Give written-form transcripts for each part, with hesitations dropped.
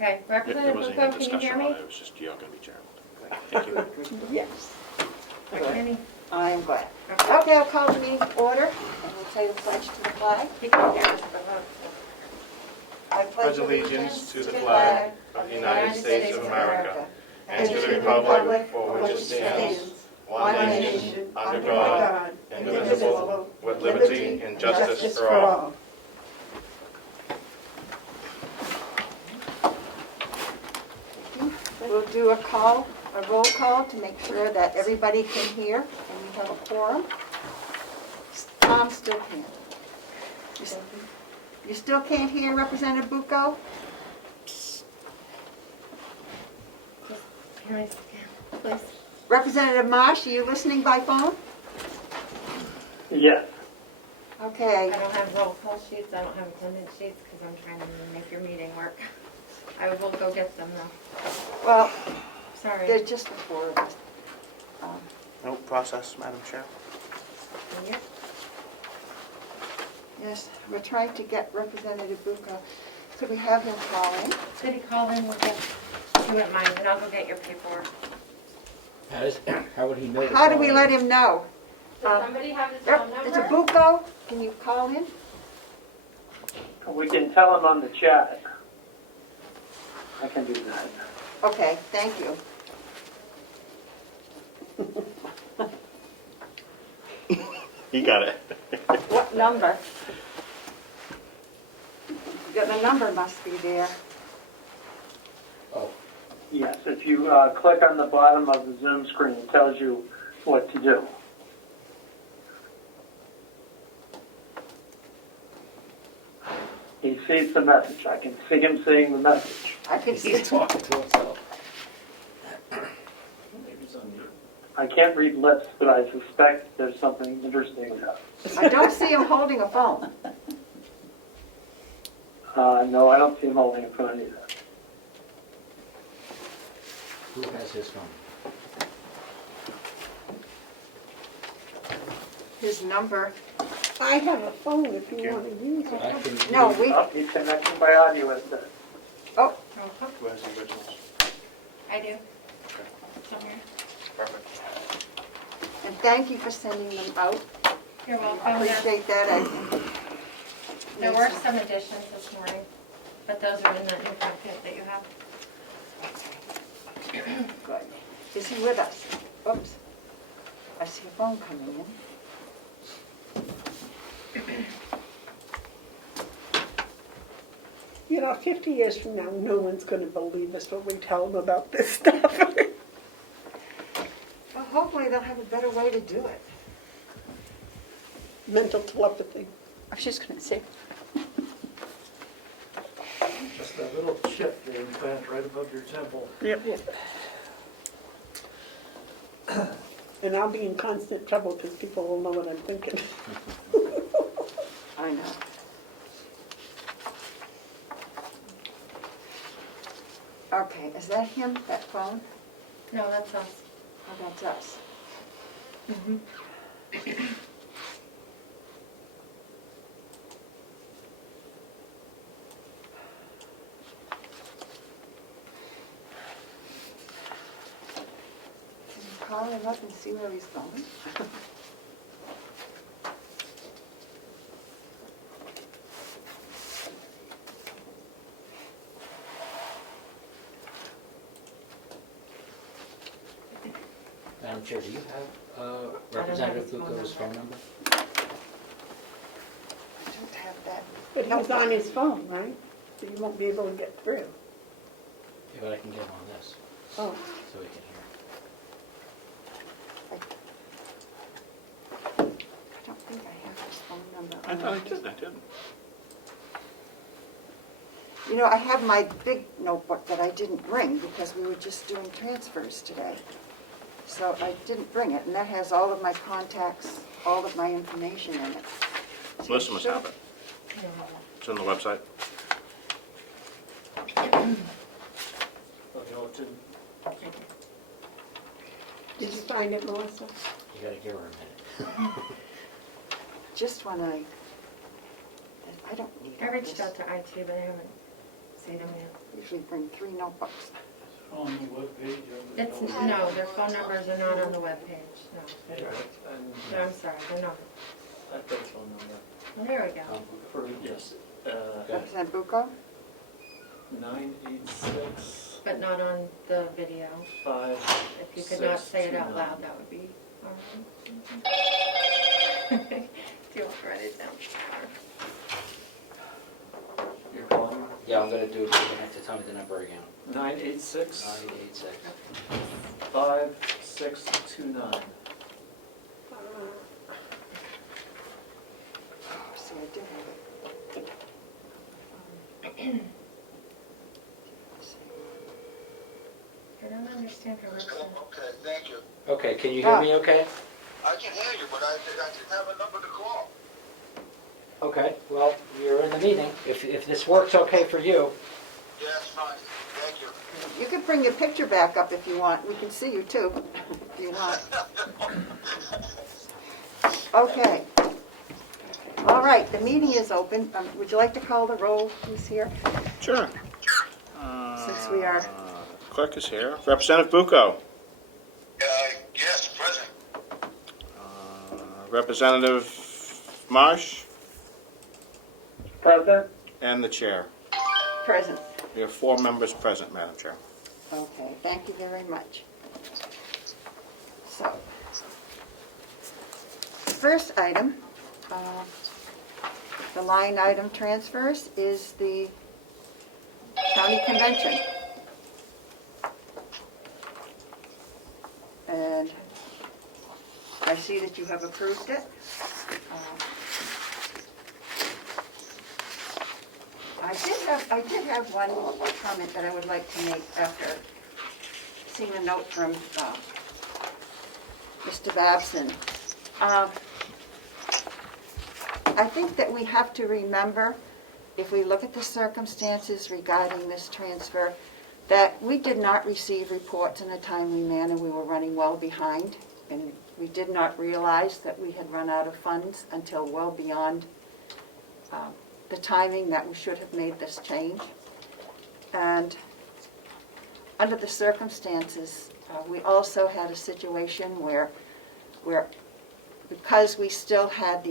Okay, It Representative wasn't Bucco, even can you discussion hear on me? it, it was just, you're gonna be chairman. Thank you. Yes. Kenny? I am glad. Okay, I'll call the meeting to order, and we'll say the pledge to the flag. You can hear us. I Pledge allegiance to the flag of the United States of America and to the republic for which it stands, one nation, under God, indivisible, with liberty and justice for all. We'll do a roll call to make sure that everybody can hear and we have a quorum. Tom still can't. You still can't hear Representative Bucco? Can I, please? Representative Marsh, are you listening by phone? Yes. Okay. I don't have roll call sheets, I don't have attendance sheets because I'm trying to make your meeting work. I will go get them though. Well, Sorry. there's just the four of us. No process, Madam Chair. Yep. Yes, we're trying to get Representative Bucco. Could we have him call in? Could he call in with it? You wouldn't mind, and I'll go get your paperwork. How would he know? to How do call we in? let him know? Does somebody have his phone It's a number? Bucco. Can you call in? We can tell him on the chat. I can do that. Okay, thank you. You got it. What number? The number must be there. Oh, Yes, if you click on the bottom of the Zoom screen, it tells you what to do. He sees the message. I can see him seeing the message. I can see. he's talking to himself. I can't read lips, but I suspect there's something interesting there. I don't see him holding a phone. No, I don't see him holding a phone either. Who has his phone? His number. I have a phone if you want to use it. I can. No, we. Oh, he's connecting by audio instead. Oh, Who has the originals? I do. Somewhere. Perfect. and thank you for sending them out. You're welcome. I Yeah. appreciate that. There were some additions this morning, but those are in the new packet that you have. Good. Is he with us? Oops. I see a phone coming in. You know, 50 years from now, no one's going to believe us when we tell them about this stuff. Well, hopefully they'll have a better way to do it. Mental telepathy. I was just going to say. Just that little chip they implant right above your temple. Yep. And I'll be in constant trouble because people will know what I'm thinking. I know. Okay, is that him, that phone? No, that's us. Oh, that's us. Can you call him up and see where he's going? Madam Chair, do you have Representative Bucco's phone number? I don't have that. But he's on his phone, right? So you won't be able to get through. Yeah, but I can get him on this, Oh, so he can hear. I don't think I have his phone number. I thought I did, You know, I have my big notebook that I didn't bring because we were just doing transfers today. So I didn't bring it, and that has all of my contacts, all of my information in it. So Melissa must have it. It's on the website. did you find it, Melissa? You gotta give her a minute. Just when I don't need I all reached this. out to IT, but I haven't seen them yet. Usually bring 3 notebooks. On the webpage of the It's, delegation. no, their phone numbers are not on the webpage, no, they're not. No, I'm sorry, they're not. I've got a phone number. Well, there we go. For, yes, Representative Bucco? 986 But not on the video. 5. If you could not say it out loud, that would be all right. Do you want to write it down? You're calling? Yeah, I'm gonna do it, you're gonna have to tell me the number again. 986 986. 5629. See, I did have it. I don't understand her website. Okay, thank you. Okay, can you hear me okay? I can hear you, but I didn't have a number to call. Okay, well, you're in the meeting. If this works okay for you. Yes, fine, thank you. You can bring your picture back up if you want. We can see you too, if you want. Okay. All right, the meeting is open. Would you like to call the roll, who's here? Sure. Since we are, Clerk is here. Representative Bucco. Yes, present. Representative Marsh, Present? and the chair. present. We have 4 members present, Madam Chair. Okay, thank you very much. So, the first item, the line item transfers, is the county convention. And I see that you have approved it. I did have one comment that I would like to make after seeing a note from Mr. Babson. I think that we have to remember, if we look at the circumstances regarding this transfer, that we did not receive reports in a timely manner. We were running well behind, and we did not realize that we had run out of funds until well beyond the timing that we should have made this change. And under the circumstances, we also had a situation where because we still had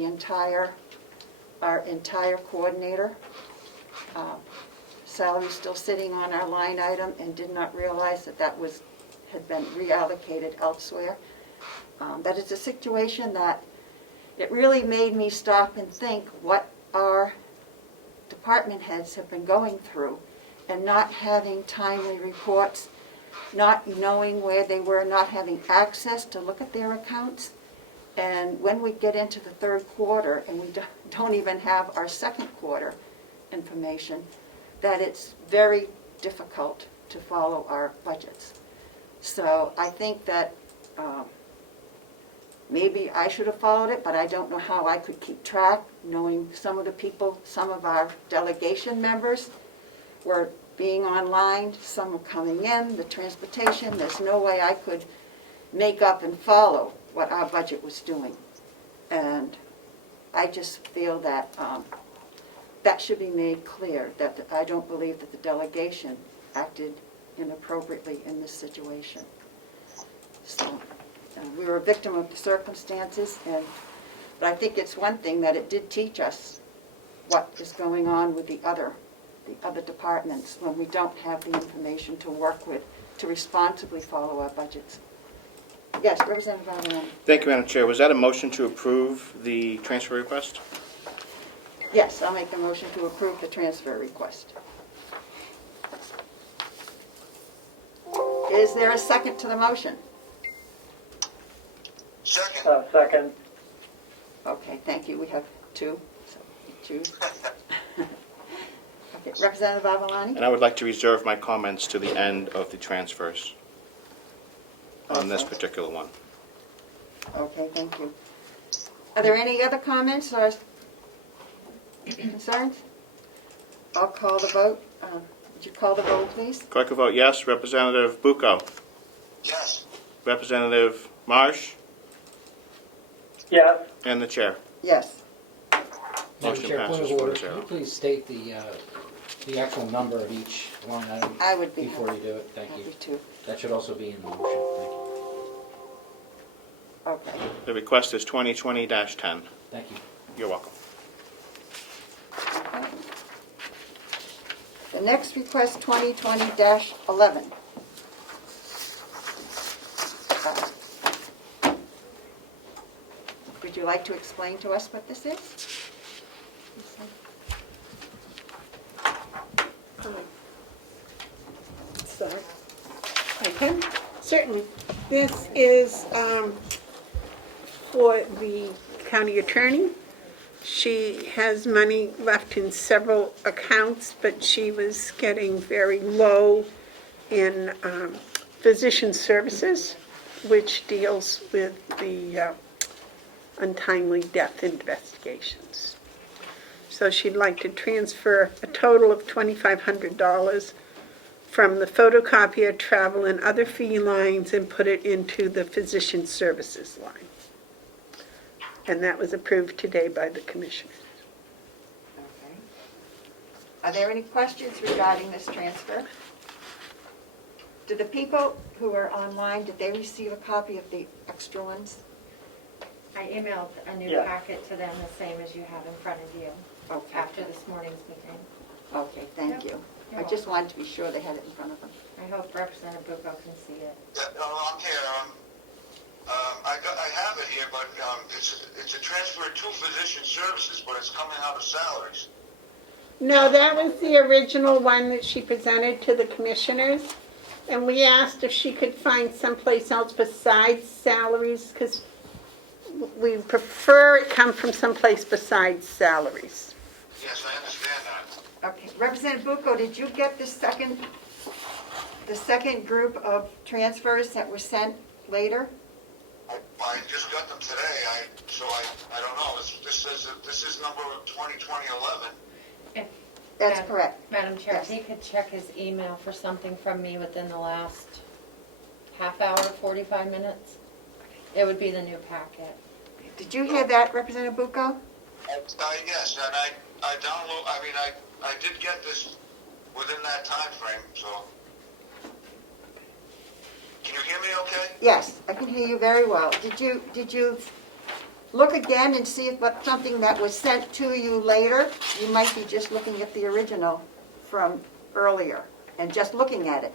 our entire coordinator salary still sitting on our line item, and did not realize that had been reallocated elsewhere. That is a situation that it really made me stop and think what our department heads have been going through, and not having timely reports, not knowing where they were, not having access to look at their accounts. And when we get into the third quarter and we don't even have our second quarter information, that it's very difficult to follow our budgets. So I think that maybe I should have followed it, but I don't know how I could keep track, knowing some of the people, some of our delegation members were being online, some were coming in, the transportation. There's no way I could make up and follow what our budget was doing. And I just feel that that should be made clear, that I don't believe that the delegation acted inappropriately in this situation. So we were a victim of the circumstances, but I think it's one thing that it did teach us what is going on with the other departments when we don't have the information to work with to responsibly follow our budgets. Yes, Representative Alvarado. Thank you, Madam Chair. Was that a motion to approve the transfer request? Yes, I'll make the motion to approve the transfer request. Is there a second to the motion? Second. Second. Okay, thank you. We have 2, so you choose. Okay, Representative Avalani? And I would like to reserve my comments to the end of the transfers on this Okay. particular one. Okay, thank you. Are there any other comments or concerns? I'll call the vote. Would you call the vote, please? Clerk will vote yes. Representative Bucco. Yes. Representative Marsh. Yes. And the chair. Yes. Madam Motion Chair, point passes of 4 order. to Can 0. you please state the the actual number of each line item I would be before you do it? Thank happy you. to. That should also be in the motion. Okay. The request is 2020-10. Thank you. You're welcome. Okay. The next request, 2020-11. Would you like to explain to us what this is? Sorry. I can, certainly. This is for the county attorney. She has money left in several accounts, but she was getting very low in physician services, which deals with the untimely death investigations. So she'd like to transfer a total of $2,500 from the photocopier, travel, and other fee lines and put it into the physician services line. And that was approved today by the commissioners. Okay. Are there any questions regarding this transfer? Do the people who are online, did they receive a copy of the extra ones? I emailed a new Yeah. packet to them, the same as you have in front of you, Okay. after this morning's meeting. Okay, thank you. I You're just wanted to be sure they had it in front of them. I hope Representative Bucco can see it. Yeah, no, I'm here. I have it here, but it's a transfer to physician services, but it's coming out of salaries. No, that was the original one that she presented to the commissioners. And we asked if she could find someplace else besides salaries, because we prefer it come from someplace besides salaries. Yes, I understand that. Okay, Representative Bucco, did you get the second group of transfers that were sent later? I just got them today. I don't know. This is number 2020-11. That's Madam- correct. Madam Chair, Yes. if he could check his email for something from me within the last half hour, 45 minutes, it would be the new packet. Did you hear that, Representative Bucco? Yes, and I download. I did get this within that time frame. So, can you hear me? Okay. Yes, I can hear you very well. Did you look again and see if what something that was sent to you later? You might be just looking at the original from earlier and just looking at it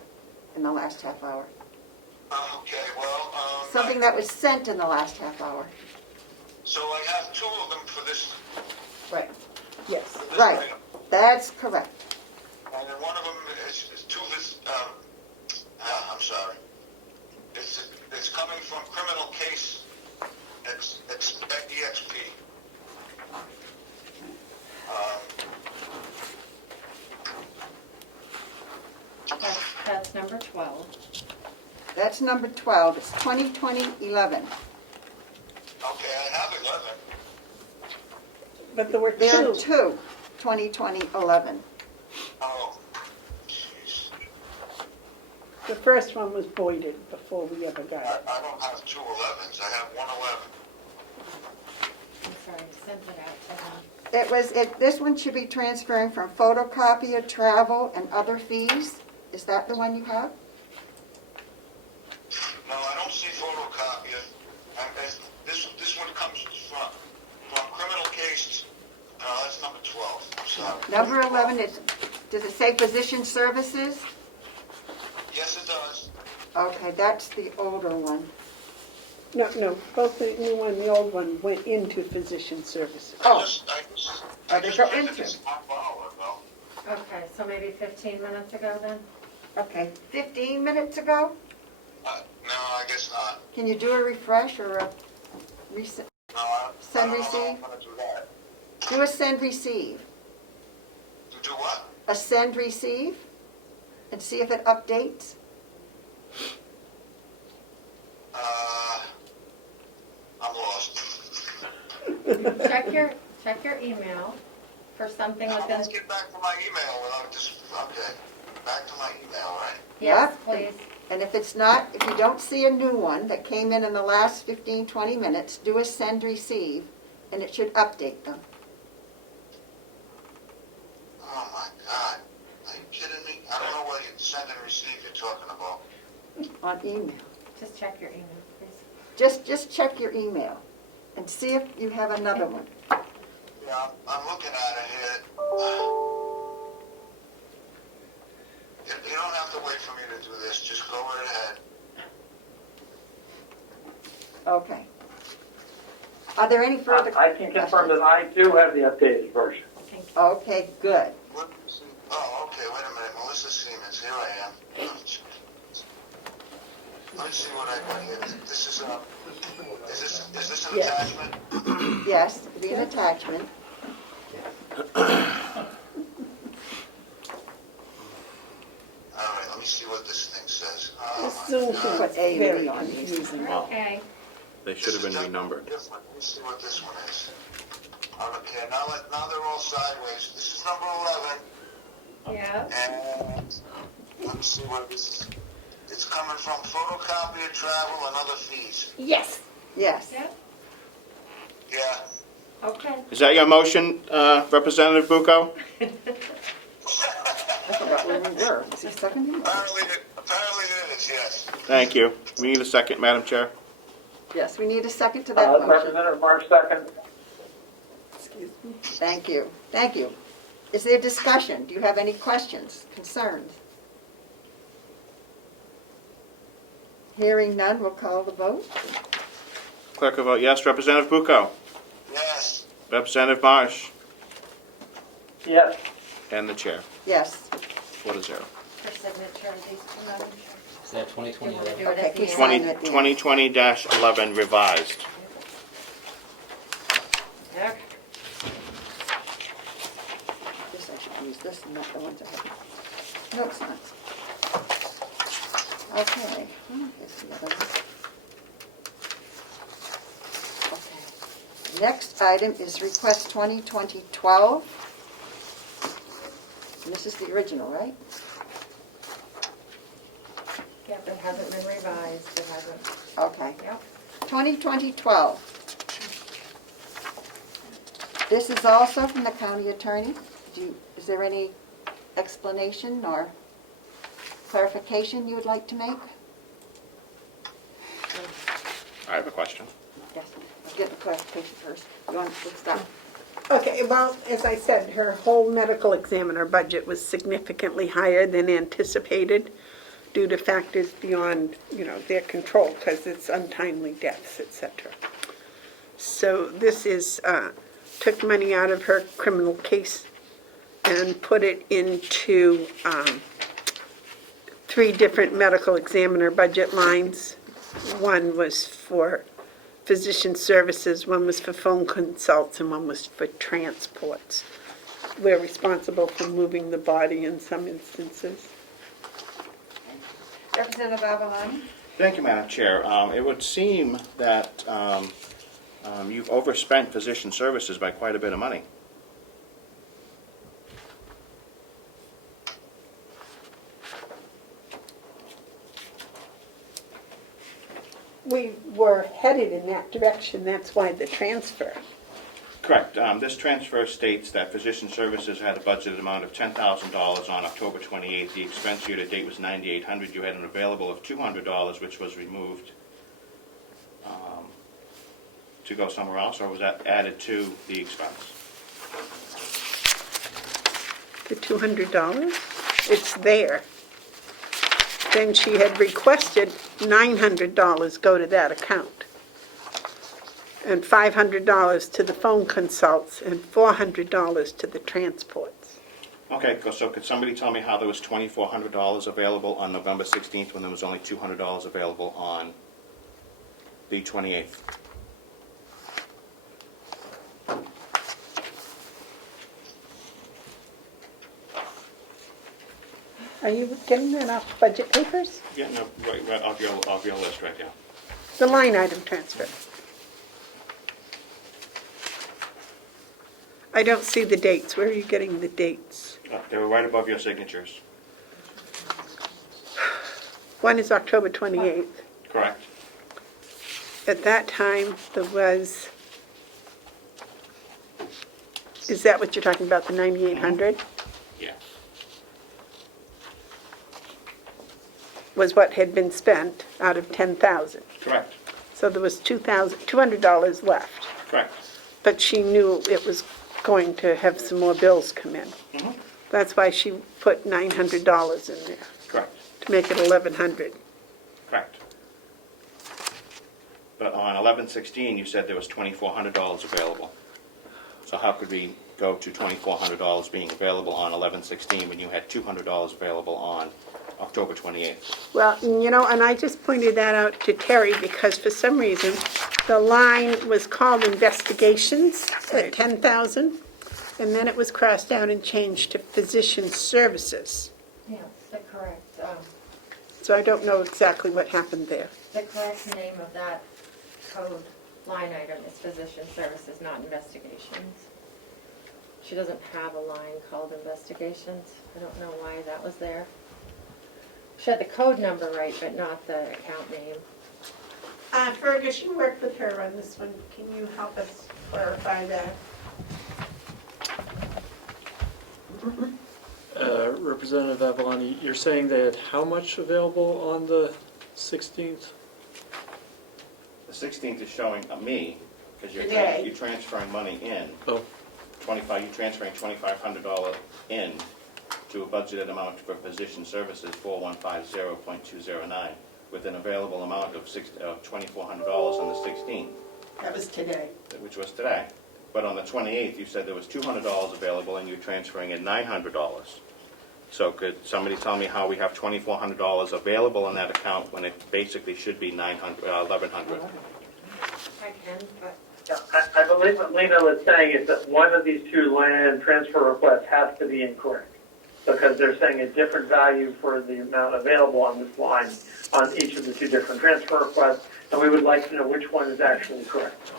in the last half hour. Okay. Well. Something that was sent in the last half hour. So I have two of them for this. Right. Yes. For this Right. item. That's correct. And then one of them is two. I'm sorry. It's coming from criminal case EXP. That's number 12. That's number 12. It's 2020-11. Okay, I have 11. But there were There are two. two 2020-11. Oh, jeez. The first one was voided before we ever got it. I don't have two 11s. I have one 11. I'm sorry, I sent it out to him. This one should be transferring from photocopier, travel, and other fees. Is that the one you have? No, I don't see photocopier. This one comes from criminal case. No, that's number 12. I'm sorry. Number 11 is, does it say physician services? Yes, it does. Okay, that's the older one. No, both the new one and the old one went into physician services. Oh. I They just go printed into. this half hour ago. Okay, so maybe 15 minutes ago then? Okay, 15 minutes ago? No, I guess not. Can you do a refresh or a reset? No, I Send don't know how receive? I'm going to do that. Do a send receive. To do what? A send receive and see if it updates. I'm lost. Check your email for something Now, within, let's get back to my email without just, okay. Back to my email, right? yes, Yeah. please. And if it's not, if you don't see a new one that came in the last 15, 20 minutes, do a send receive and it should update them. Oh my God. send and receive you're talking about? On email. Just check your email, please. Just check your email and see if you have another one. Yeah, I'm looking at it here. You don't have to wait for me to do this, just go right ahead. Okay. Are there any further? I can confirm that I do have the updated version. Okay, good. Oh, okay, wait a minute, Melissa Siemens, here I am. Let me see what I got here. This is this an Yes. attachment? Yes, it'll be an attachment. All right, let me see what this thing says. This Oh, Zoom my thing God. Put A very and E on these. confusing. Okay. They should have been renumbered. Let me see what this one is. Okay, now they're all sideways. This is number 11, Yeah. and let me see what this is. It's coming from photocopier, travel, and other fees. Yes. Yes. Yep. Yeah. Okay. Is that your motion, Representative Bucco? I forgot where we were. Is he seconding? Apparently it is, yes. Thank you. We need a second, Madam Chair. Yes, we need a second to that motion. Representative Marsh, second. Excuse me. Thank you. Thank you. Is there discussion? Do you have any questions, concerns? Hearing none, we'll call the vote. Clerk will vote yes. Representative Bucco? Yes. Representative Marsh? Yes. And the chair. Yes. 4-0. For signature, these two, Madam Chair. Is that 2020? You wanna do it Okay, at the please end? sign it. 2020-11 revised. Okay. Guess I should use this and not the ones I have. No, it's not. Okay. Here's the other one. Okay. Next item is request 2020-12. And this is the original, right? Yep, it hasn't been revised, it hasn't. Okay. Yep. 2020-12. This is also from the county attorney. Is there any explanation or clarification you would like to make? I have a question. Yes, let's get the clarification first. You want to start? Okay, well, as I said, her whole medical examiner budget was significantly higher than anticipated due to factors beyond, their control, because it's untimely deaths, etc. So this is, took money out of her criminal case and put it into 3 different medical examiner budget lines. One was for physician services, one was for phone consults, and one was for transports. We're responsible for moving the body in some instances. Representative Avalon? Thank you, Madam Chair. It would seem that you've overspent physician services by quite a bit of money. We were headed in that direction, that's why the transfer. Correct. This transfer states that physician services had a budgeted amount of $10,000 on October 28th. The expense year to date was $9,800. You had an available of $200, which was removed to go somewhere else, or was that added to the expense? The $200, it's there. Then she had requested $900 go to that account, and $500 to the phone consults, and $400 to the transports. Okay, so could somebody tell me how there was $2,400 available on November 16th when there was only $200 available on the 28th? Are you getting that off budget papers? Yeah, no, right off your list right now. The line item transfer. I don't see the dates. Where are you getting the dates? They were right above your signatures. One is October 28th. Correct. At that time, there was, is that what you're talking about, the 9,800? Yeah. was what had been spent out of 10,000. Correct, So there was $200 left. correct. But she knew it was going to have some more bills come in. Mhm. That's why she put $900 in there, Correct, to make it 1,100. correct. But on 11/16, you said there was $2,400 available. So how could we go to $2,400 being available on 11/16 when you had $200 available on October 28th? Well, and I just pointed that out to Terry because for some reason, the line was called investigations at 10,000, and then it was crossed out and changed to physician services. Yeah, the correct, So I don't know exactly what happened there. the correct name of that code line item is physician services, not investigations. She doesn't have a line called investigations. I don't know why that was there. She had the code number right, but not the account name. Fergus, you worked with her on this one. Can you help us clarify that? Representative Avalani, you're saying they had how much available on the 16th? The 16th is showing me, because Today. you're transferring money in. Oh. You're transferring $2,500 in to a budgeted amount for physician services, 4150.209, with an available amount of $2,400 on the 16th, That was today. which was today. But on the 28th, you said there was $200 available and you're transferring in $900. So could somebody tell me how we have $2,400 available in that account when it basically should be $1,100? I can, but I believe what Lena was saying is that one of these two land transfer requests has to be incorrect, because they're saying a different value for the amount available on this line on each of the two different transfer requests, and we would like to know which one is actually correct.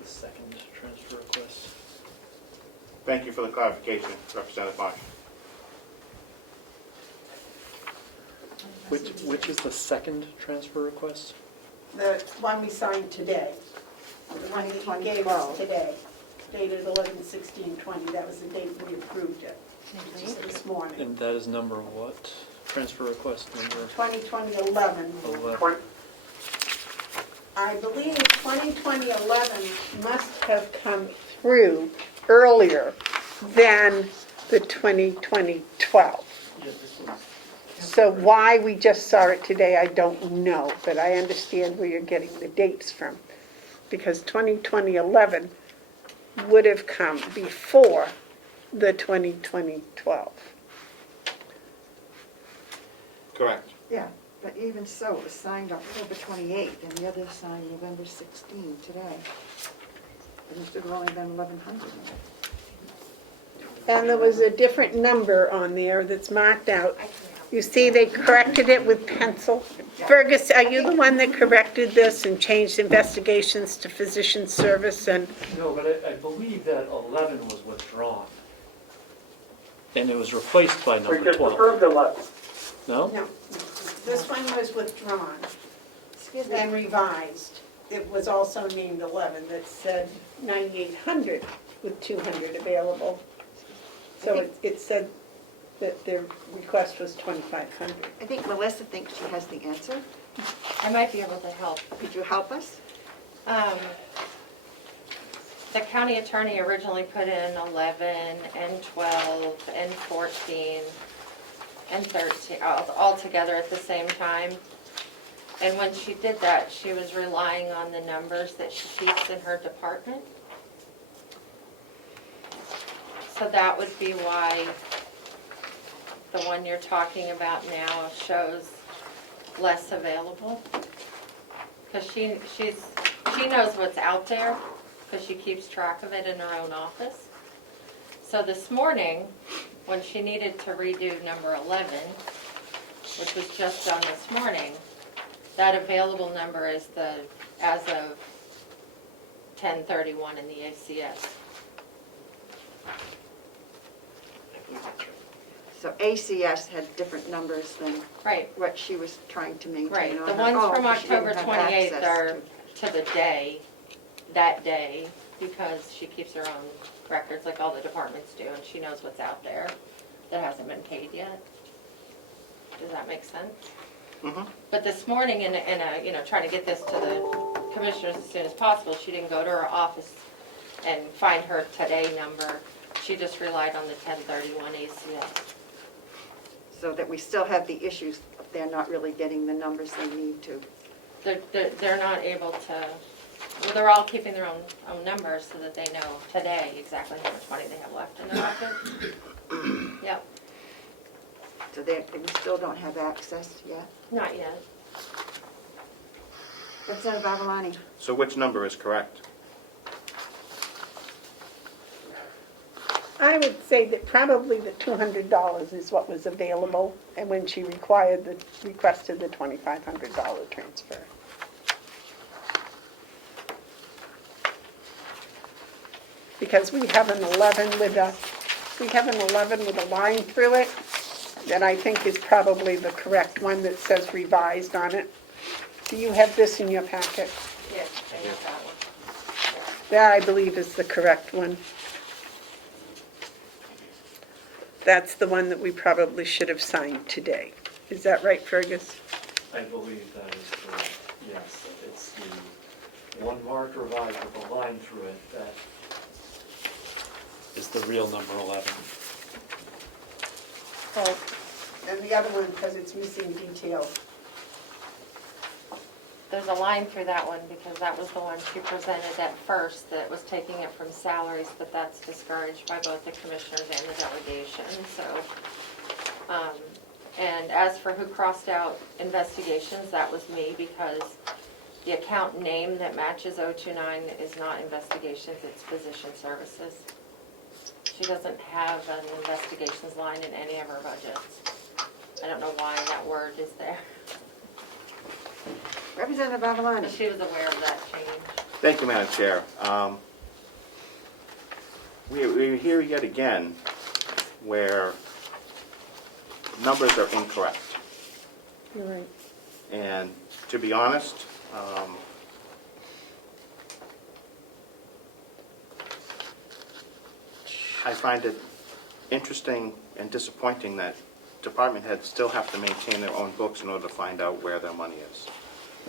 The second transfer request. Thank you for the clarification, Representative Marsh. Which is the second transfer request? The one we signed today. The one that you gave us today, dated 11/16/20. That was the date we approved it, this morning. And that is number what? Transfer request number 2020-11. 11. I believe 2020-11 must have come through earlier than the 2020-12. So why we just saw it today, I don't know, but I understand where you're getting the dates from. Because 2020-11 would have come before the 2020-12. Correct. Yeah, but even so, it was signed October 28th, and the other signed November 16 today. And it should have only been 1,100. And there was a different number on there that's marked out. You see, they corrected it with pencil. Fergus, are you the one that corrected this and changed investigations to physician service and? No, but I believe that 11 was withdrawn. And it was replaced by We number just 12. approved 11. No? No, this one was withdrawn Excuse and me, revised. It was also named 11 that said 9,800 with 200 available. So it said that their request was 2,500. I think Melissa thinks she has the answer. I might be able to help. Could you help us? The county attorney originally put in 11 and 12 and 14 and 13, all together at the same time. And when she did that, she was relying on the numbers that she keeps in her department. So that would be why the one you're talking about now shows less available. Because she knows what's out there, because she keeps track of it in her own office. So this morning, when she needed to redo number 11, which was just done this morning, that available number is as of 10/31 in the ACS. So ACS had different numbers than Right, what she was trying to maintain right. on The her ones own, from because she didn't October have 28th access are to- to the day, that day, because she keeps her own records like all the departments do, and she knows what's out there that hasn't been paid yet. Does that make sense? Mm-hmm. But this morning, trying to get this to the commissioners as soon as possible, she didn't go to her office and find her today number. She just relied on the 1031 ACS. So that we still have the issues, they're not really getting the numbers they need to. They're not able to, well, they're all keeping their own numbers so that they know today exactly how much money they have left in their pocket. Yep, So they still don't have access yet. not yet. Representative Avalani? So which number is correct? I would say that probably the $200 is what was available, and when she requested the $2,500 transfer. Because we have an 11 with a line through it that I think is probably the correct one that says revised on it. Do you have this in your packet? Yes, I got that one. That, I believe, is the correct one. That's the one that we probably should have signed today. Is that right, Fergus? I believe that is correct, yes. It's the one marked revised with a line through it that Is the real number 11. Oh, and the other one, because it's missing details. There's a line through that one because that was the one she presented at first that was taking it from salaries, but that's discouraged by both the commissioners and the delegation, so. And as for who crossed out investigations, that was me because the account name that matches 029 is not investigations, it's physician services. She doesn't have an investigations line in any of her budgets. I don't know why that word is there. Representative Avalani? But she was aware of that change. Thank you, Madam Chair. We're here yet again where numbers are incorrect. You're right. And to be honest, I find it interesting and disappointing that department heads still have to maintain their own books in order to find out where their money is.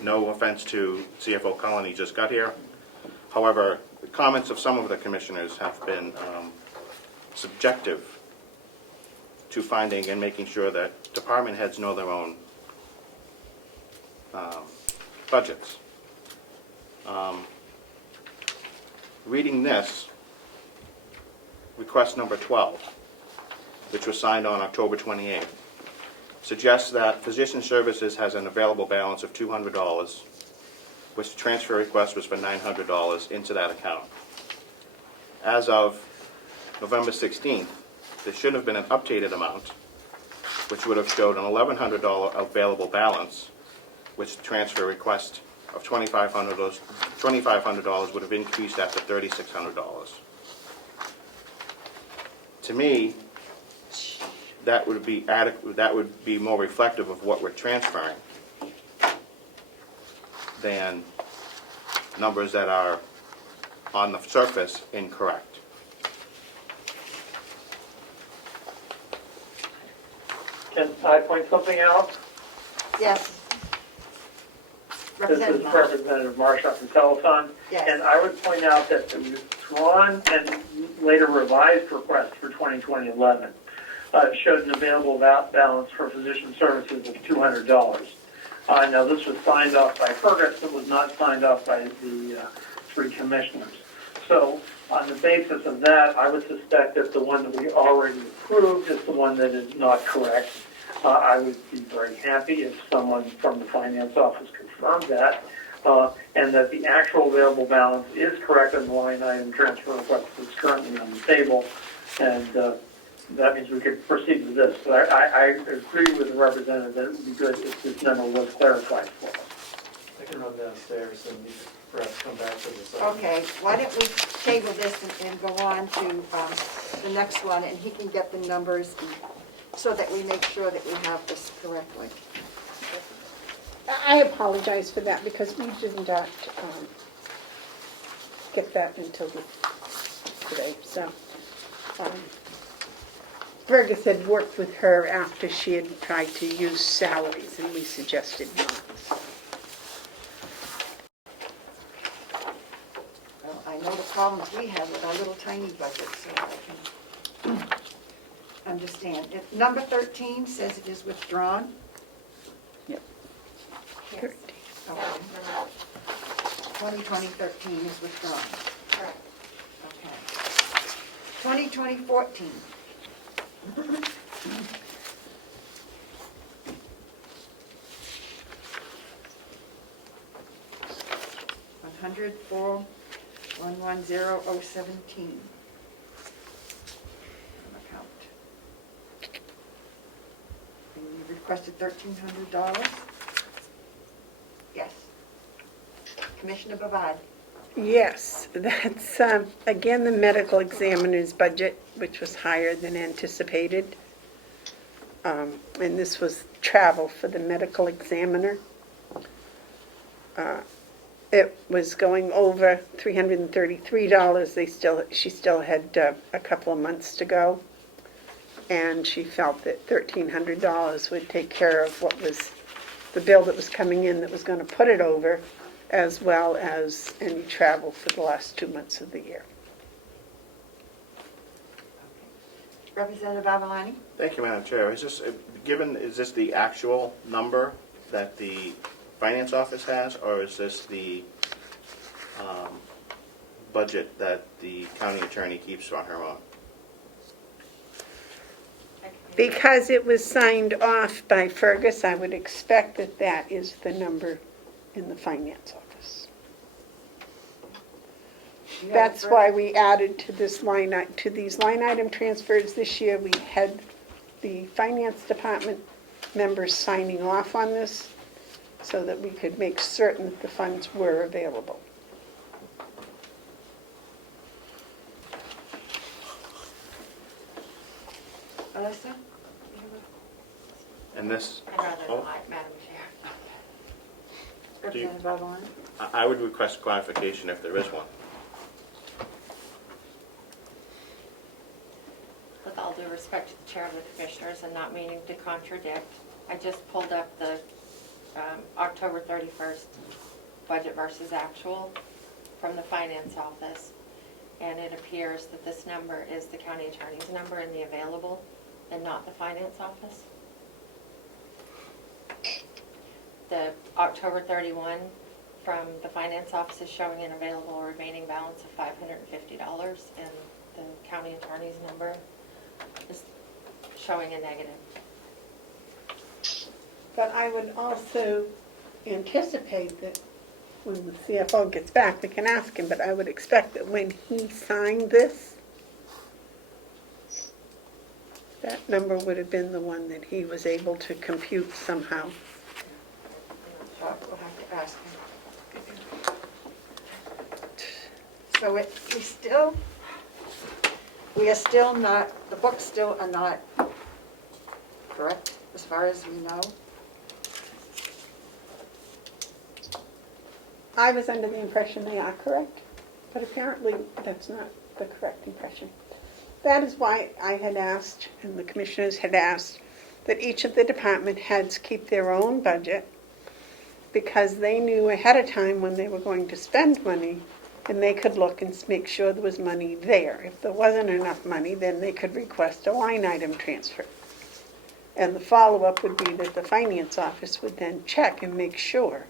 No offense to CFO Cullen, he just got here. However, the comments of some of the commissioners have been subjective to finding and making sure that department heads know their own budgets. Reading this, request number 12, which was signed on October 28th, suggests that physician services has an available balance of $200, which the transfer request was for $900 into that account. As of November 16th, there should have been an updated amount, which would have showed an $1,100 available balance, which the transfer request of $2,500 would have increased that to $3,600. To me, that would be adequate. That would be more reflective of what we're transferring than numbers that are on the surface incorrect. Can I point something out? Yes. This is Representative Marsh. Representative Marshall from Telethon. Yes. And I would point out that the withdrawn and later revised request for 2011 showed an available balance for physician services of $200. Now, this was signed off by Fergus, but was not signed off by the three commissioners. So, on the basis of that, I would suspect that the one that we already approved is the one that is not correct. I would be very happy if someone from the finance office confirmed that, and that the actual available balance is correct on the line item transfer request that's currently on the table, and that means we could proceed with this. But I agree with the representative that it would be good if this number was clarified for us. I can run downstairs and you can perhaps come back to this. Okay, why don't we table this and go on to the next one, and he can get the numbers so that we make sure that we have this correctly. I apologize for that because we did not get that until today, so. Fergus had worked with her after she had tried to use salaries, and we suggested not. Well, I know the problems we have with our little tiny budget, so I can understand. If number 13 says it is withdrawn. Yes. 13. Okay. 2013 is withdrawn. Correct. Okay. 2014. $104,110,017. Account. And you requested $1,300? Yes. Commissioner Bavard? Yes, that's, again, the medical examiner's budget, which was higher than anticipated. And this was travel for the medical examiner. It was going over $333. She still had a couple of months to go. And she felt that $1,300 would take care of what was the bill that was coming in that was going to put it over, as well as any travel for the last 2 months of the year. Representative Avalani? Thank you, Madam Chair. Is this, is this the actual number that the finance office has, or is this the budget that the county attorney keeps on her own? Because it was signed off by Fergus, I would expect that that is the number in the finance office. You have That's it, why Fergus? we added to this to these line item transfers this year. We had the finance department members signing off on this so that we could make certain that the funds were available. Alyssa? And this, I'd rather Oh. not, Madam Chair. Do you- Representative Avalani? I would request clarification if there is one. With all due respect to the Chair of the Commissioners and not meaning to contradict, I just pulled up the October 31st budget versus actual from the Finance Office, and it appears that this number is the county attorney's number in the available and not the Finance Office. The October 31 from the Finance Office is showing an available remaining balance of $550, and the county attorney's number is showing a negative. But I would also anticipate that when the CFO gets back, we can ask him, but I would expect that when he signed this, that number would have been the one that he was able to compute somehow. We'll have to ask him. So we are still not, the books still are not correct, as far as we know? I was under the impression they are correct, but apparently that's not the correct impression. That is why I had asked, and the commissioners had asked, that each of the department heads keep their own budget, because they knew ahead of time when they were going to spend money, and they could look and make sure there was money there. If there wasn't enough money, then they could request a line item transfer. And the follow-up would be that the finance office would then check and make sure.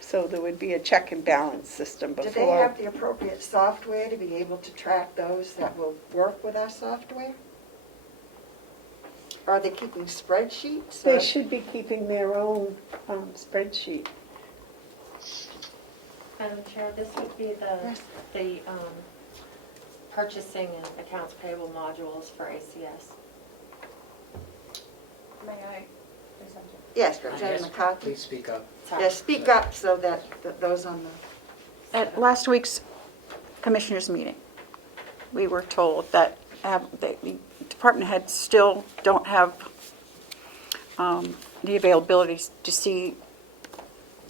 So there would be a check and balance system Do before. they have the appropriate software to be able to track those that will work with our software? Are they keeping spreadsheets? They or- should be keeping their own spreadsheet. Madam Chair, this would be Yes. the purchasing and accounts payable modules for ACS. May I say something? Yes, Representative Yes, McCarthy? please speak up. Sorry. Yes, speak up so that those on the, At last week's commissioners' meeting, we were told that the department heads still don't have the availability to see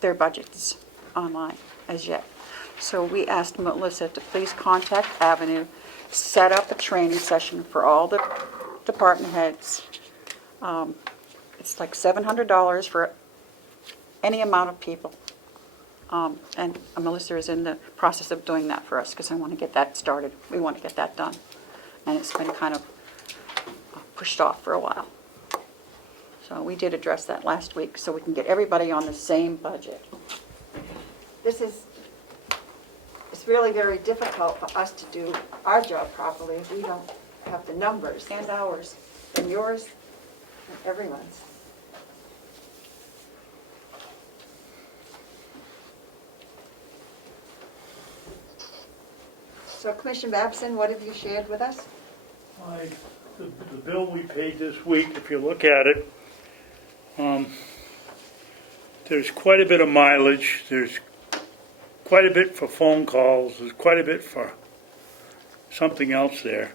their budgets online as yet. So we asked Melissa to please contact Avenue, set up a training session for all the department heads. It's like $700 for any amount of people. And Melissa is in the process of doing that for us because I want to get that started. We want to get that done. And it's been kind of pushed off for a while. So we did address that last week so we can get everybody on the same budget. It's really very difficult for us to do our job properly if we don't have the numbers. And ours. And yours, and everyone's. So Commissioner Babson, what have you shared with us? The bill we paid this week, if you look at it, there's quite a bit of mileage, there's quite a bit for phone calls, there's quite a bit for something else there.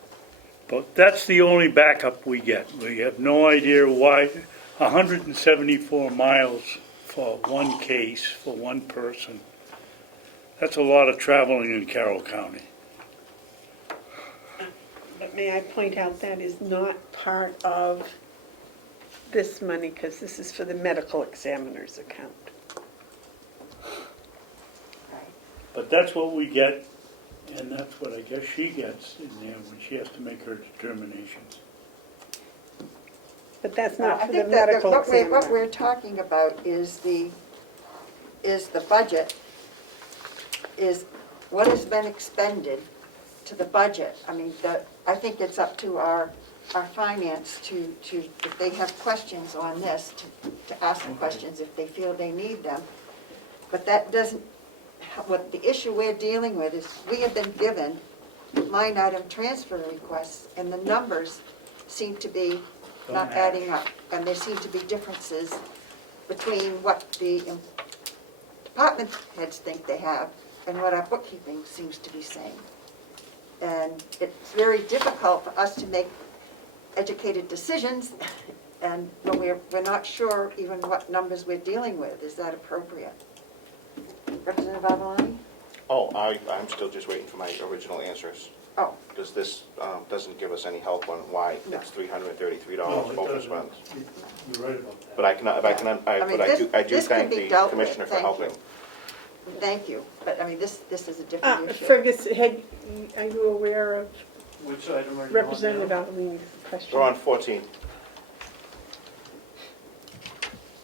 But that's the only backup we get. We have no idea why 174 miles for one case, for one person. That's a lot of traveling in Carroll County. But may I point out that is not part of this money because this is for the medical examiner's account. But that's what we get, and that's what I guess she gets in there when she has to make her determinations. But that's not I for the think that medical what examiner. we're talking about is the budget, is what has been expended to the budget. I mean, I think it's up to our finance to, if they have questions on this, to ask the questions if they feel they need them. But that doesn't, what the issue we're dealing with is we have been given line item transfer requests, and the numbers seem to be not adding up. And there seem to be differences between what the department heads think they have and what our bookkeeping seems to be saying. And it's very difficult for us to make educated decisions, and when we're not sure even what numbers we're dealing with. Is that appropriate? Representative Avaloni? Oh, I'm still just waiting for my original answers, Oh, because this doesn't give us any help on why No. it's $333 No, it both doesn't. funds. You're right about that. But I do this can thank be the dealt with. commissioner for Thank you. helping. thank you, but I mean, this is a different issue. Fergus, are you aware of Which item are you on now? Representative Avalini's question? We're on 14.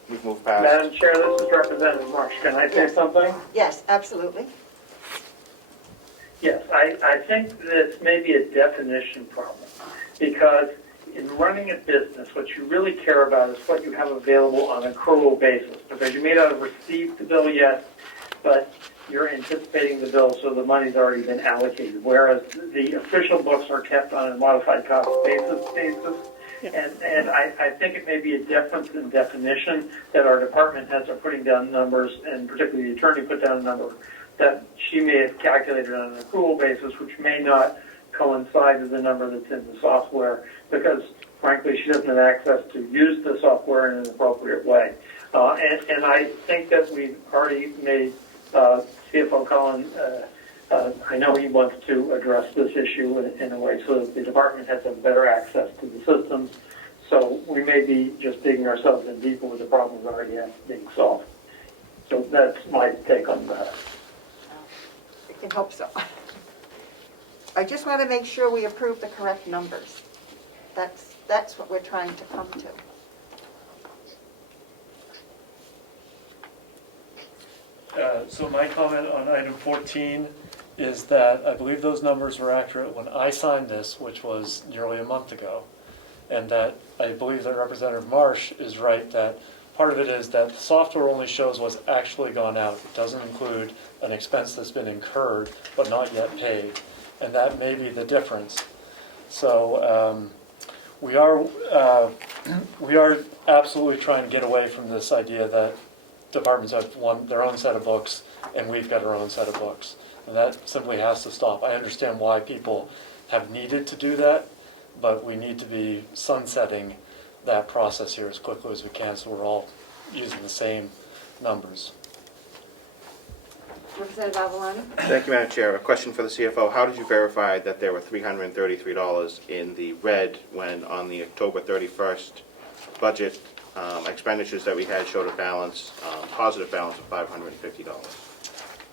We've moved past. Madam Chair, this is Representative Marsh. Can I say Yes. something? Yes, absolutely. Yes, I think this may be a definition problem, because in running a business, what you really care about is what you have available on an accrual basis, because you may not have received the bill yet, but you're anticipating the bill, so the money's already been allocated, whereas the official books are kept on a modified cost basis. And I think it may be a difference in definition that our department heads are putting down numbers, and particularly the attorney put down a number that she may have calculated on an accrual basis, which may not coincide with the number that's in the software, because frankly, she doesn't have access to use the software in an appropriate way. And I think that we've already made CFO Collin, I know he wants to address this issue in a way so that the department has better access to the systems. So we may be just digging ourselves in deeper with the problems already being solved. So that's my take on that. I can hope so. I just want to make sure we approve the correct numbers. That's what we're trying to come to. So my comment on item 14 is that I believe those numbers were accurate when I signed this, which was nearly a month ago. And that I believe that Representative Marsh is right that part of it is that the software only shows what's actually gone out. It doesn't include an expense that's been incurred but not yet paid. And that may be the difference. So we are absolutely trying to get away from this idea that departments have their own set of books and we've got our own set of books. And that simply has to stop. I understand why people have needed to do that, but we need to be sunsetting that process here as quickly as we can so we're all using the same numbers. Representative Avalon? Thank you, Madam Chair. A question for the CFO. How did you verify that there were $333 in the red when on the October 31st budget expenditures that we had showed a balance, positive balance of $550?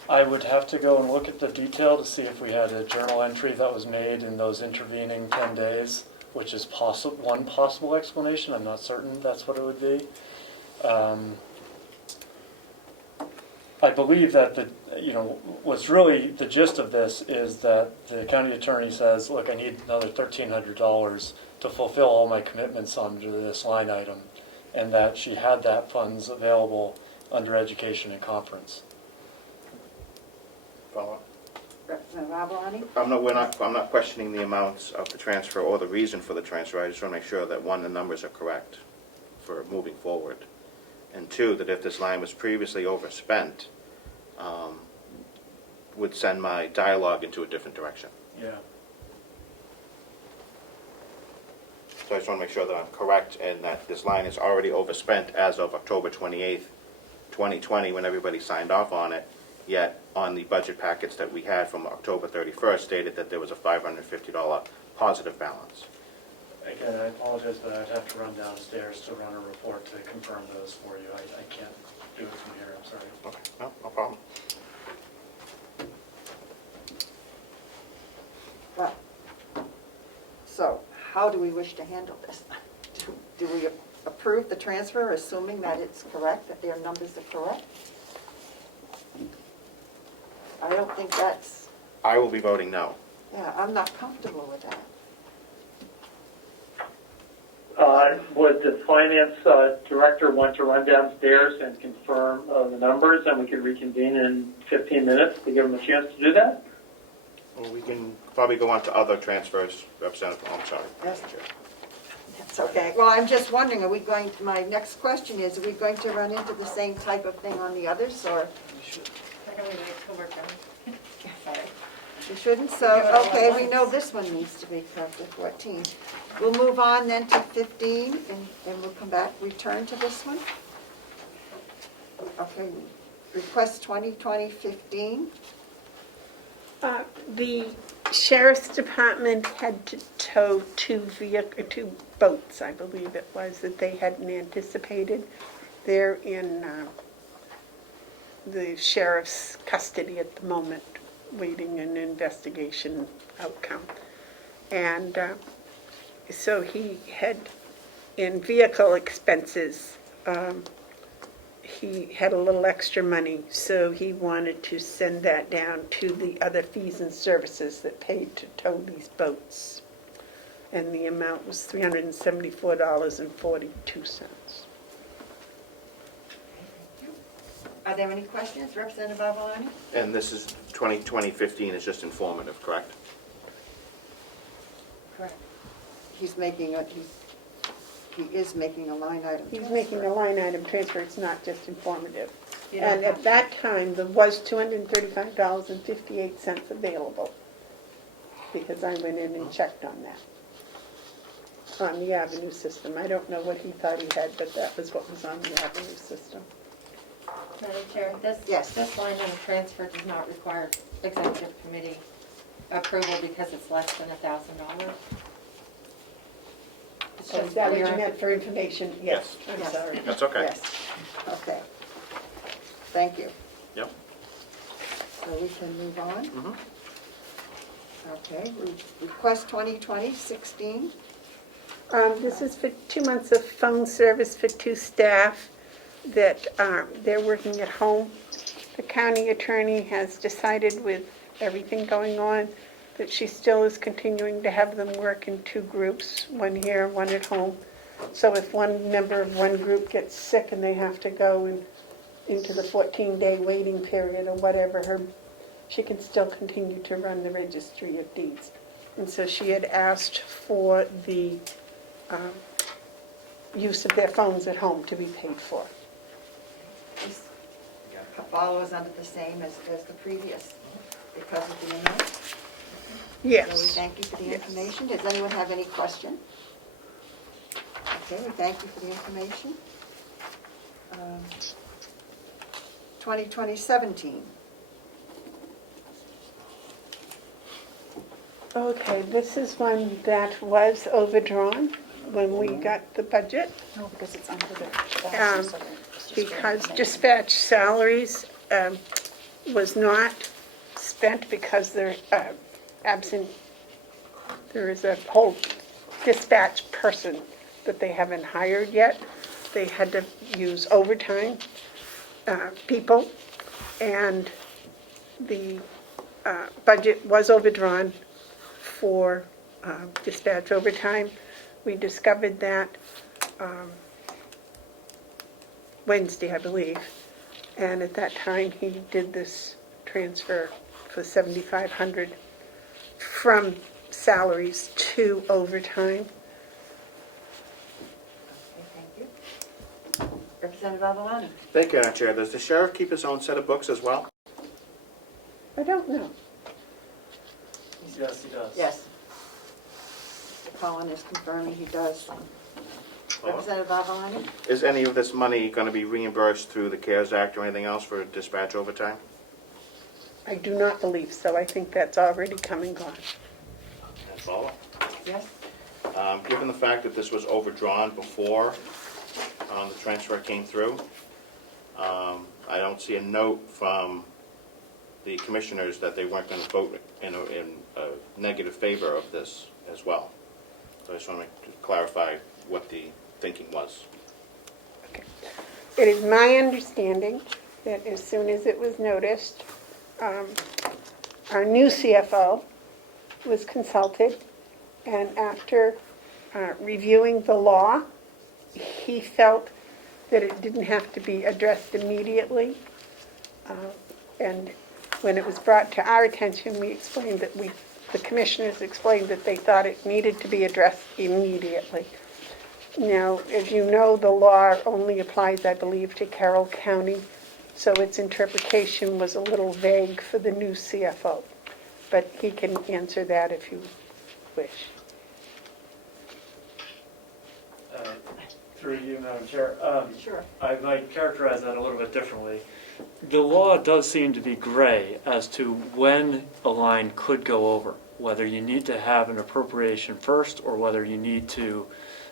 I would have to go and look at the detail to see if we had a journal entry that was made in those intervening 10 days, which is one possible explanation. I'm not certain that's what it would be. I believe that what's really the gist of this is that the county attorney says, look, I need another $1,300 to fulfill all my commitments under this line item, and that she had that funds available under education and conference. Follow-up? Representative Avalon? I'm not questioning the amounts of the transfer or the reason for the transfer. I just want to make sure that, one, the numbers are correct for moving forward. And two, that if this line was previously overspent, would send my dialogue into a different direction. Yeah. So I just want to make sure that I'm correct and that this line is already overspent as of October 28th, 2020, when everybody signed off on it, yet on the budget packets that we had from October 31st stated that there was a $550 positive balance. Again, I apologize, but I'd have to run downstairs to run a report to confirm those for you. I can't do it from here, I'm sorry. Okay, no problem. Well, so how do we wish to handle this? Do we approve the transfer, assuming that it's correct, that their numbers are correct? I don't think that's, I will be voting no. yeah, I'm not comfortable with that. Would the finance director want to run downstairs and confirm the numbers, and we could reconvene in 15 minutes to give them a chance to do that? Well, we can probably go on to other transfers, Representative. Oh, I'm sorry. Yes. That's okay. Well, I'm just wondering, are we going to, my next question is, are we going to run into the same type of thing on the others, or? How can we wait till we're done? Sorry. We shouldn't, so, okay, we know this one needs to be corrected, 14. We'll move on then to 15, and we'll come back, return to this one. Okay, request 2020-15. The sheriff's department had to tow two boats, I believe it was, that they hadn't anticipated. They're in the sheriff's custody at the moment, waiting an investigation outcome. And so he had, in vehicle expenses, he had a little extra money, so he wanted to send that down to the other fees and services that paid to tow these boats. And the amount was $374.42. Are there any questions, Representative Avalon? And this is 2020-15 is just informative, correct? Correct. He's making a, he is making a line item. He's transfer. making a line item transfer, it's not just informative. You don't And have at that time, there was $235.58 available, because I went in and checked on that, on the Avenue system. I don't know what he thought he had, but that was what was on the Avenue system. Madam Chair, Yes. this line item transfer does not require executive committee approval because it's less than $1,000. It's Oh, just is that what you your- meant for information? Yes, I'm Yes. sorry. That's okay. Yes, okay. Thank you. Yep. So we can move on. Mhm. Okay, request 2020-16. This is for 2 months of phone service for 2 staff that they're working at home. The county attorney has decided, with everything going on, that she still is continuing to have them work in 2 groups, one here, one at home. So if one member of one group gets sick and they have to go into the 14-day waiting period or whatever, she can still continue to run the registry of deeds. And so she had asked for the use of their phones at home to be paid for. This follows under the same as the previous because of the amount. So we Yes. thank you for the information. Does anyone have any question? Okay, we thank you for the information. 2020-17. Okay, this is one that was overdrawn when we got the budget. No, because it's under the. Because dispatch salaries was not spent because they're absent. There is a whole dispatch person that they haven't hired yet. They had to use overtime people, and the budget was overdrawn for dispatch overtime. We discovered that Wednesday, I believe, and at that time, he did this transfer for $7,500 from salaries to overtime. Okay, thank you. Representative Avaloni? Thank you, Madam Chair. Does the sheriff keep his own set of books as well? I don't know. Yes, he does. Yes. Mr. Cullen is confirming he does. Representative Avaloni? Is any of this money going to be reimbursed through the CARES Act or anything else for dispatch overtime? I do not believe so. I think that's already come and gone. That's all. Yes. Given the fact that this was overdrawn before the transfer came through, I don't see a note from the commissioners that they weren't going to vote in a negative favor of this as well. So I just want to clarify what the thinking was. Okay. It is my understanding that as soon as it was noticed, our new CFO was consulted, and after reviewing the law, he felt that it didn't have to be addressed immediately. And when it was brought to our attention, we explained that the commissioners explained that they thought it needed to be addressed immediately. Now, as you know, the law only applies, I believe, to Carroll County, so its interpretation was a little vague for the new CFO. But he can answer that if you wish. Through you, Madam Chair. Sure. I might characterize that a little bit differently. The law does seem to be gray as to when a line could go over, whether you need to have an appropriation first or whether you need to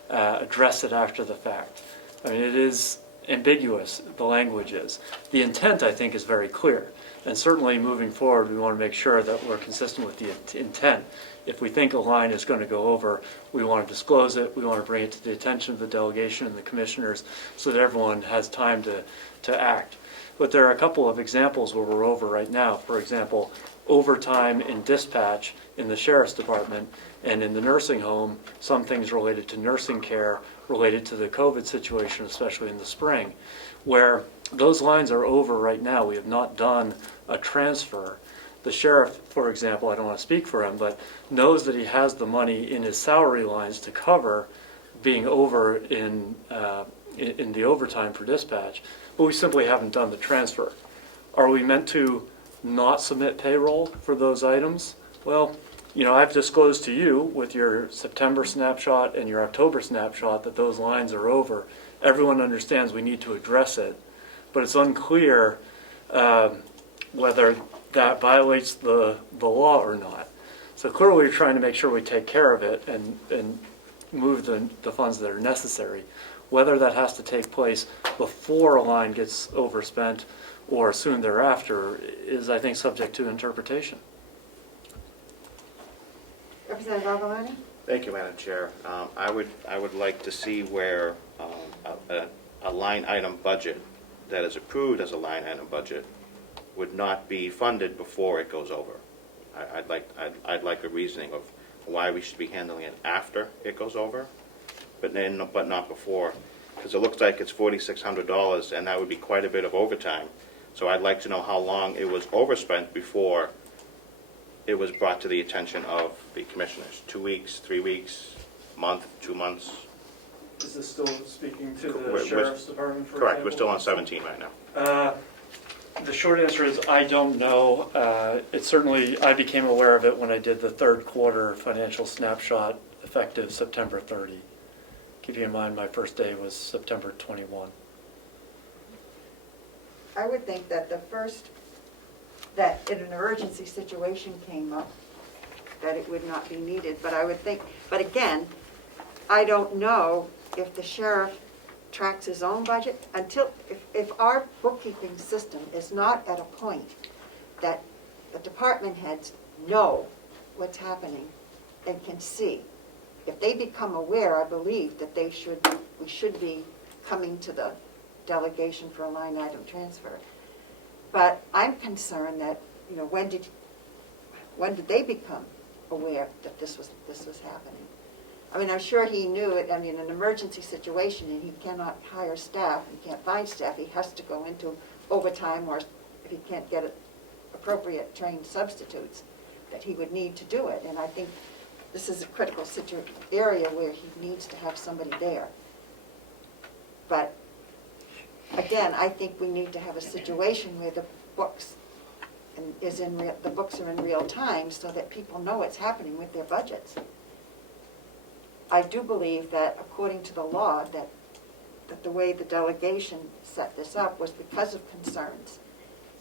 address it after the fact. I mean, it is ambiguous, the language is. The intent, I think, is very clear. And certainly moving forward, we want to make sure that we're consistent with the intent. If we think a line is going to go over, we want to disclose it, we want to bring it to the attention of the delegation and the commissioners so that everyone has time to act. But there are a couple of examples where we're over right now. For example, overtime in dispatch in the sheriff's department and in the nursing home, some things related to nursing care, related to the COVID situation, especially in the spring, where those lines are over right now. We have not done a transfer. The sheriff, for example, I don't want to speak for him, but knows that he has the money in his salary lines to cover being over in the overtime for dispatch, but we simply haven't done the transfer. Are we meant to not submit payroll for those items? Well, you know, I've disclosed to you with your September snapshot and your October snapshot that those lines are over. Everyone understands we need to address it, but it's unclear whether that violates the law or not. So clearly we're trying to make sure we take care of it and move the funds that are necessary. Whether that has to take place before a line gets overspent or soon thereafter is, I think, subject to interpretation. Representative Avaloni? Thank you, Madam Chair. I would like to see where a line item budget that is approved as a line item budget would not be funded before it goes over. I'd like a reasoning of why we should be handling it after it goes over, but not before, because it looks like it's $4,600, and that would be quite a bit of overtime. So I'd like to know how long it was overspent before it was brought to the attention of the commissioners. 2 weeks, 3 weeks, month, 2 months? Is this still speaking to the We're- sheriff's department, for Correct, we're example? still on 17 right now. The short answer is I don't know. It's certainly, I became aware of it when I did the third quarter financial snapshot effective September 30. Keeping in mind my first day was September 21. I would think that that if an emergency situation came up, that it would not be needed, but I would think, but again, I don't know if the sheriff tracks his own budget until, if our bookkeeping system is not at a point that the department heads know what's happening and can see. If they become aware, I believe that we should be coming to the delegation for a line item transfer. But I'm concerned that, when did they become aware that this was happening? I mean, I'm sure he knew it. I mean, an emergency situation, and he cannot hire staff, he can't find staff, he has to go into overtime, or if he can't get appropriate trained substitutes, that he would need to do it. And I think this is a critical area where he needs to have somebody there. But again, I think we need to have a situation where the books the books are in real time, so that people know what's happening with their budgets. I do believe that according to the law, that the way the delegation set this up was because of concerns,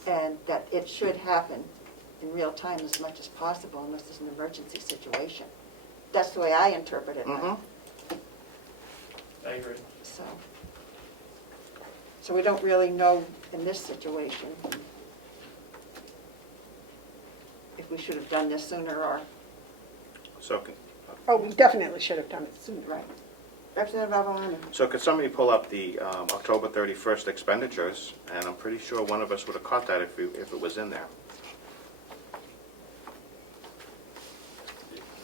and that it should happen in real time as much as possible unless there's an emergency situation. That's the way I interpret it. I agree. So we don't really know in this situation if we should have done this sooner or... So, Oh, we definitely should have done it sooner. Right. Representative Avalon? so could somebody pull up the October 31st expenditures? And I'm pretty sure one of us would have caught that if it was in there.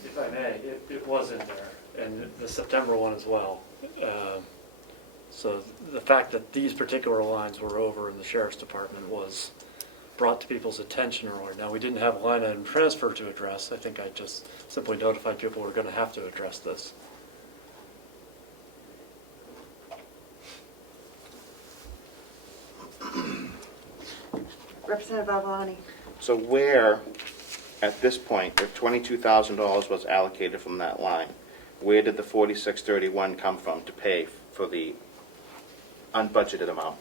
If I may, it was in there, and the September one as well. So the fact that these particular lines were over in the sheriff's department was brought to people's attention earlier. Now, we didn't have a line item transfer to address. I think I just simply notified people we're going to have to address this. Representative Avalon? So where, at this point, if $22,000 was allocated from that line, where did the $4631 come from to pay for the unbudgeted amount?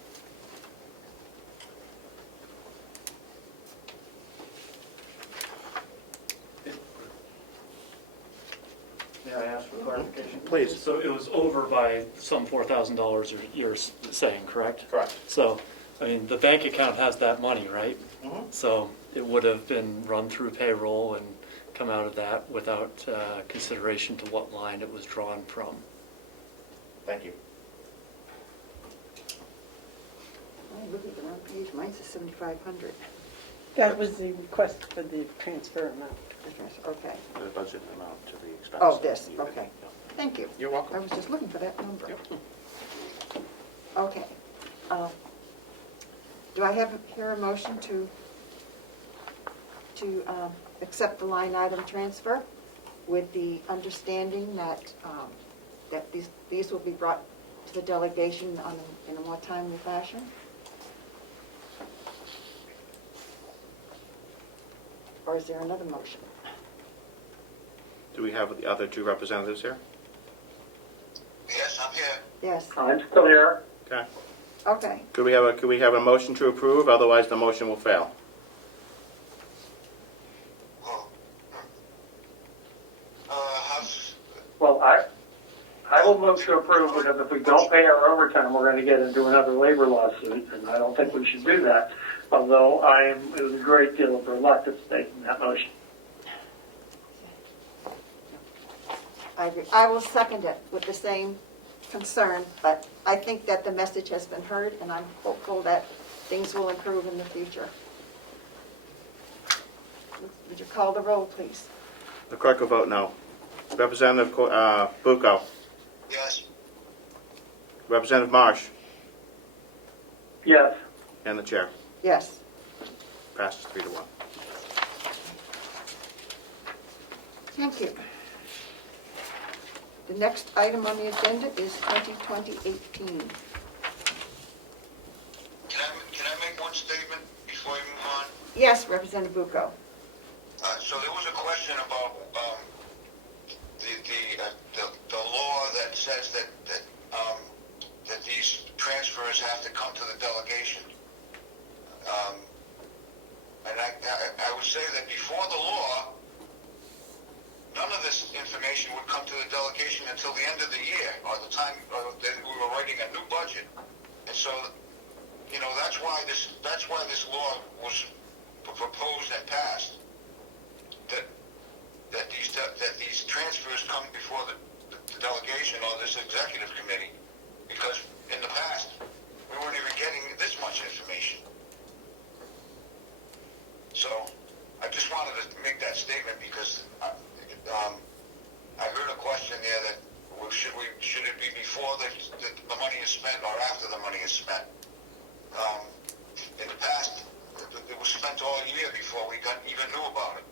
May I ask for clarification? Please. So it was over by some $4,000 you're saying, correct? Correct. So, I mean, the bank account has that money, right? Mhm. So it would have been run through payroll and come out of that without consideration to what line it was drawn from. Thank you. Oh, look at the wrong page. Mine's a 7,500. That was the request for the transfer amount. Okay. The budget amount to the expense. Oh, this, okay. Yeah. Thank you. You're welcome. I was just looking for that number. Yep. Okay. Do I hear a motion to accept the line item transfer with the understanding that that these will be brought to the delegation in a more timely fashion? Or is there another motion? Do we have the other two representatives here? Yes, I'm here. Yes. I'm still here. Okay. Okay. Could we have a motion to approve? Otherwise, the motion will fail. Oh. Well, I will move to approve, because if we don't pay our overtime, we're going to get into another labor lawsuit, and I don't think we should do that. Although there's a great deal of reluctance making that motion. I agree. I will second it with the same concern, but I think that the message has been heard, and I'm hopeful that things will improve in the future. Would you call the roll, please? The clerk will vote no. Representative Bucco. Yes. Representative Marsh. Yes. And the chair. Yes. Passes 3-1. Thank you. The next item on the agenda is 2020-18. Can I make one statement before we move on? Yes, Representative Bucco. So there was a question about the law that says that these transfers have to come to the delegation. And I would say that before the law, none of this information would come to the delegation until the end of the year, or the time that we were writing a new budget. And so, you know, that's why this law was proposed and passed. That these transfers come before the delegation or this executive committee, because in the past we weren't even getting this much information. So I just wanted to make that statement because I heard a question there that should it be before the money is spent or after the money is spent? In the past, it was spent all year before we even knew about it.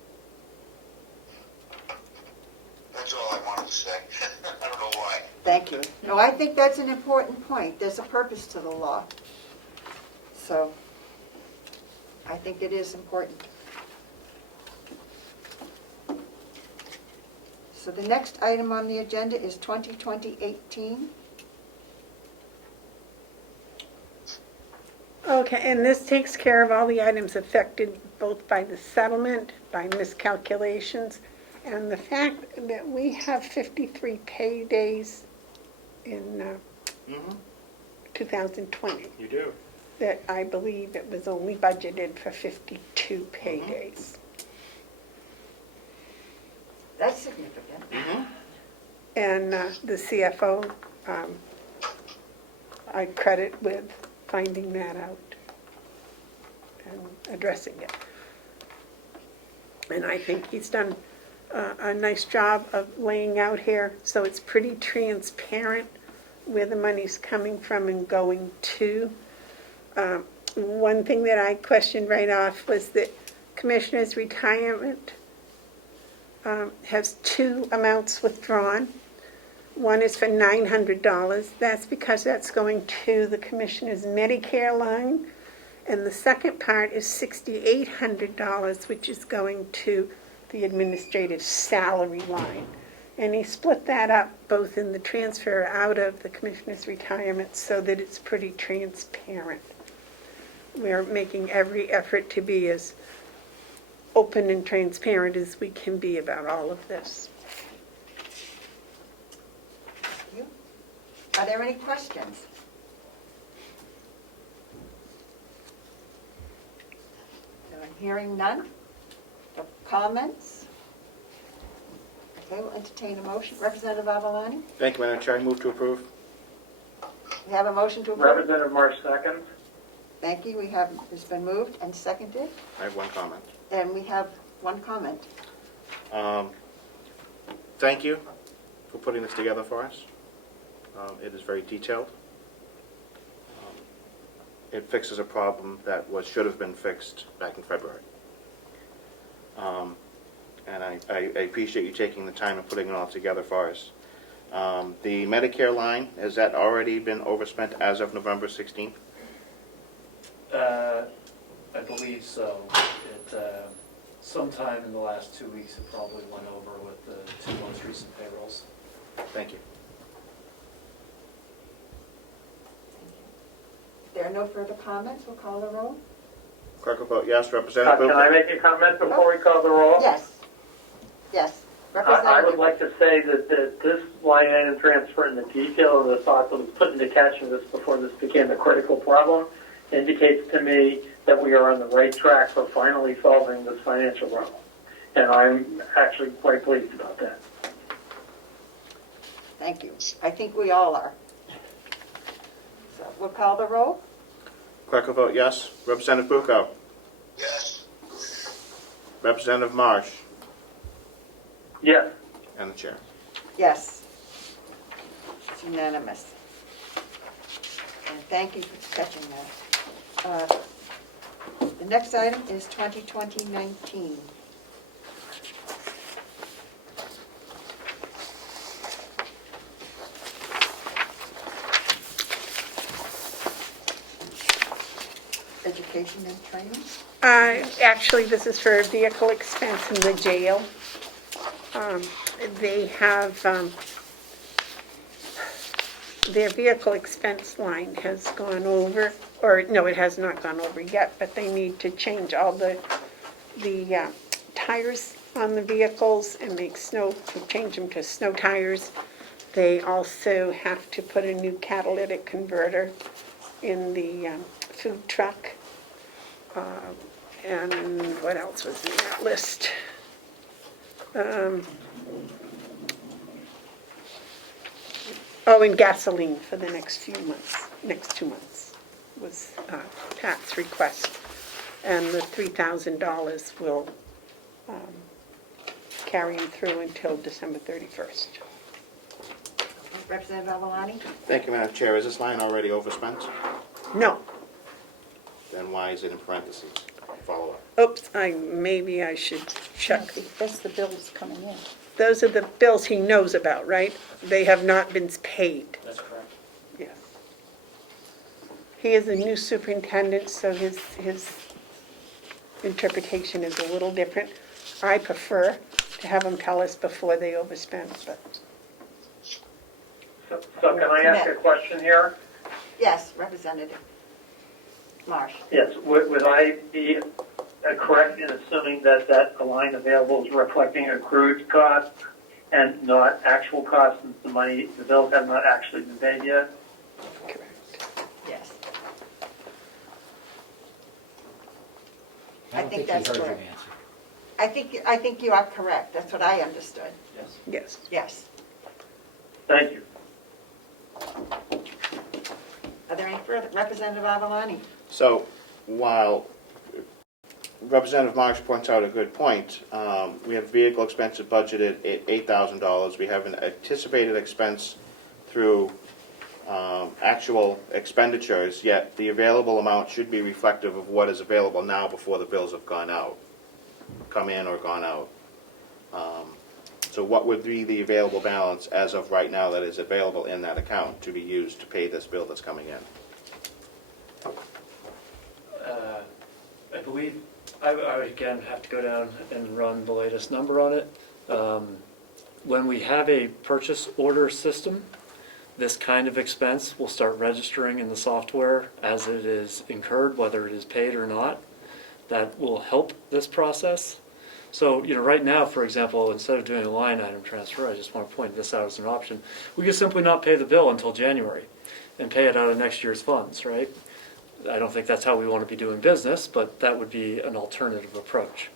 That's all I wanted to say. I don't know why. Thank you. No, I think that's an important point. There's a purpose to the law. So, I think it is important. So the next item on the agenda is 2020-18. Okay, and this takes care of all the items affected both by the settlement, by miscalculations, and the fact that we have 53 pay days in 2020. You do. That I believe it was only budgeted for 52 pay days. That's significant. And the CFO, I credit with finding that out and addressing it. And I think he's done a nice job of laying out here, so it's pretty transparent where the money's coming from and going to. One thing that I questioned right off was that Commissioner's retirement has two amounts withdrawn. One is for $900. That's because that's going to the Commissioner's Medicare line. And the second part is $6,800, which is going to the administrative salary line. And he split that up both in the transfer out of the Commissioner's retirement so that it's pretty transparent. We're making every effort to be as open and transparent as we can be about all of this. Thank you. Are there any questions? I'm hearing none. No comments? Okay, we'll entertain a motion. Representative Avalani? Thank you, Madam Chair. I move to approve. We have a motion to approve. Representative March 2nd. Thank you. It's been moved and seconded. I have one comment. And we have one comment. Thank you for putting this together for us. It is very detailed. It fixes a problem that should have been fixed back in February. And I appreciate you taking the time and putting it all together for us. The Medicare line, has that already been overspent as of November 16th? I believe so. Sometime in the last 2 weeks, it probably went over with the two most recent payrolls. Thank you. If there are no further comments, we'll call the roll. Clerk will vote yes. Representative Can I Bucco? make a comment before we call the roll? Yes. Yes. I would like to say that this line item transfer and the detail of the thought that was put into catching this before this became a critical problem indicates to me that we are on the right track for finally solving this financial problem. And I'm actually quite pleased about that. Thank you. I think we all are. So we'll call the roll. Clerk will vote yes. Representative Bucco? Yes. Representative Marsh? Yes. And the chair. Yes. It's unanimous. And thank you for catching that. The next item is 2020-19. Education and training? Actually, this is for vehicle expense in the jail. They have, their vehicle expense line has gone over, or no, it has not gone over yet, but they need to change all the tires on the vehicles and change them to snow tires. They also have to put a new catalytic converter in the food truck. And what else was in that list? Oh, and gasoline for the next 2 months was Pat's request. And the $3,000 will carry him through until December 31st. Representative Avalani? Thank you, Madam Chair. Is this line already overspent? No, Then why is it in parentheses? Follow up. oops, maybe I should check. That's the bills coming in. Those are the bills he knows about, right? They have not been paid. That's correct. Yes. He is a new superintendent, so his interpretation is a little different. I prefer to have him tell us before they overspend, but So can I ask a question here? Yes, Representative Marsh. Yes, would I be correct in assuming that the line available is reflecting accrued costs and not actual costs, since the bills have not actually been paid yet? correct. Yes. I don't think think he that's heard your correct. answer. I think you are correct. That's what I understood. Yes. Yes. Yes. Thank you. Are there any further? Representative Avalani? So while Representative Marsh points out a good point, we have vehicle expenses budgeted at $8,000. We have an anticipated expense through actual expenditures, yet the available amount should be reflective of what is available now before the bills have come in or gone out. So what would be the available balance as of right now that is available in that account to be used to pay this bill that's coming in? I believe, I again have to go down and run the latest number on it. When we have a purchase order system, this kind of expense will start registering in the software as it is incurred, whether it is paid or not. That will help this process. So, right now, for example, instead of doing a line item transfer, I just want to point this out as an option. We could simply not pay the bill until January and pay it out of next year's funds, right? I don't think that's how we want to be doing business, but that would be an alternative approach.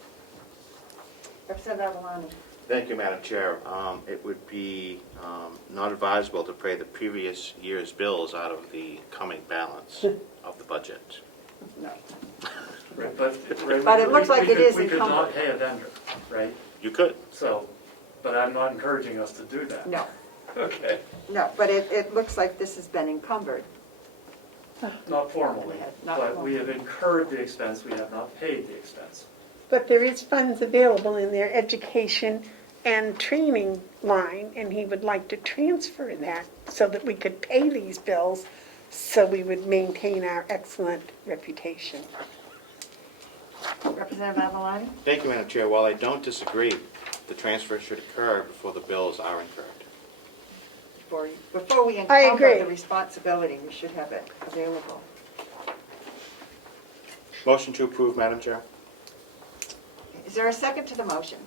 Representative Avalani? Thank you, Madam Chair. It would be not advisable to pay the previous year's bills out of the coming balance of the budget. No. Right, But it looks like it is We could not encumbered. pay a vendor, right? You could. So, but I'm not encouraging us to do that. No, Okay, no, but it looks like this has been encumbered. not formally, Not but we have incurred the expense, we have not paid the expense. But there is funds available in their education and training line, and he would like to transfer that so that we could pay these bills, so we would maintain our excellent reputation. Representative Avalani? Thank you, Madam Chair. While I don't disagree, the transfer should occur before the bills are incurred. Before we I encumber agree. the responsibility, we should have it available. Motion to approve, Madam Chair. Is there a second to the motion?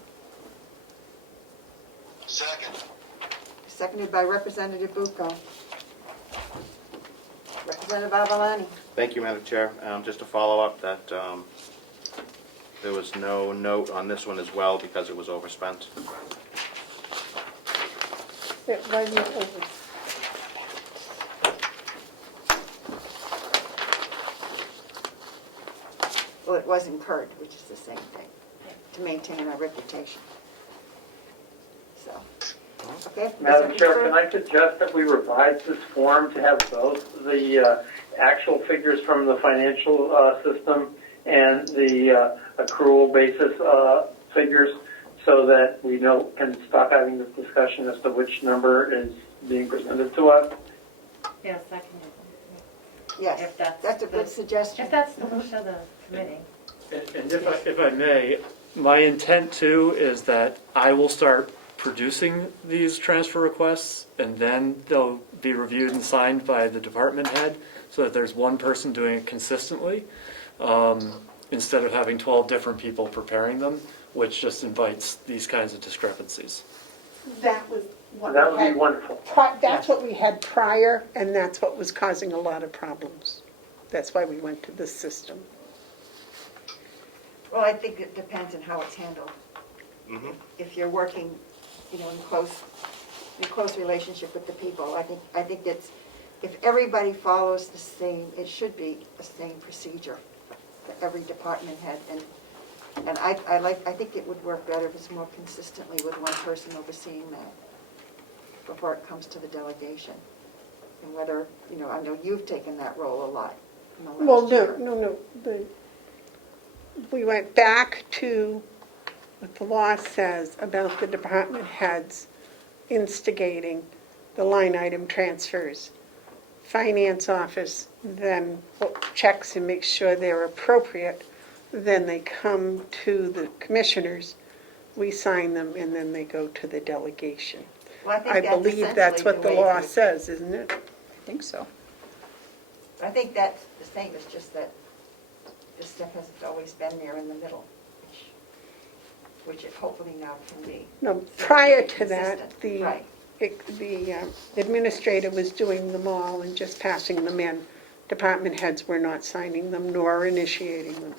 Second. Seconded by Representative Bucco. Representative Avalani? Thank you, Madam Chair. Just to follow up that there was no note on this one as well because it was overspent. It wasn't over. Well, it was incurred, which is the same thing, to maintain our reputation. So, okay. Madam Chair, can I suggest that we revise this form to have both the actual figures from the financial system and the accrual basis figures, so that we can stop having this discussion as to which number is being presented to us? Yes, I can do Yes, If that's that's a good the- suggestion. If that's the wish of the committee. And if I may, my intent too is that I will start producing these transfer requests, and then they'll be reviewed and signed by the department head, so that there's one person doing it consistently, instead of having 12 different people preparing them. which just invites these kinds of discrepancies. That was what That we would be had. wonderful. That's what we had prior, and that's what was causing a lot of problems. That's why we went to this system. Well, I think it depends on how it's handled. Mhm. If you're working, in close relationship with the people, I think it's, if everybody follows the same, it should be the same procedure for every department head. And I think it would work better if it's more consistently with one person overseeing that before it comes to the delegation. And whether, I know you've taken that role a lot in the Well, last year. no. We went back to what the law says about the department heads instigating the line item transfers. Finance office then checks and makes sure they're appropriate. Then they come to the commissioners, we sign them, and then they go to the delegation. Well, I think believe that's what the essentially way law it would- says, isn't it? I think so. I think that's the same, it's just that this stuff hasn't always been there in the middle, which it hopefully now can be. No, So prior it's to that, consistent. Right. the administrator was doing them all and just passing them in. Department heads were not signing them nor initiating them.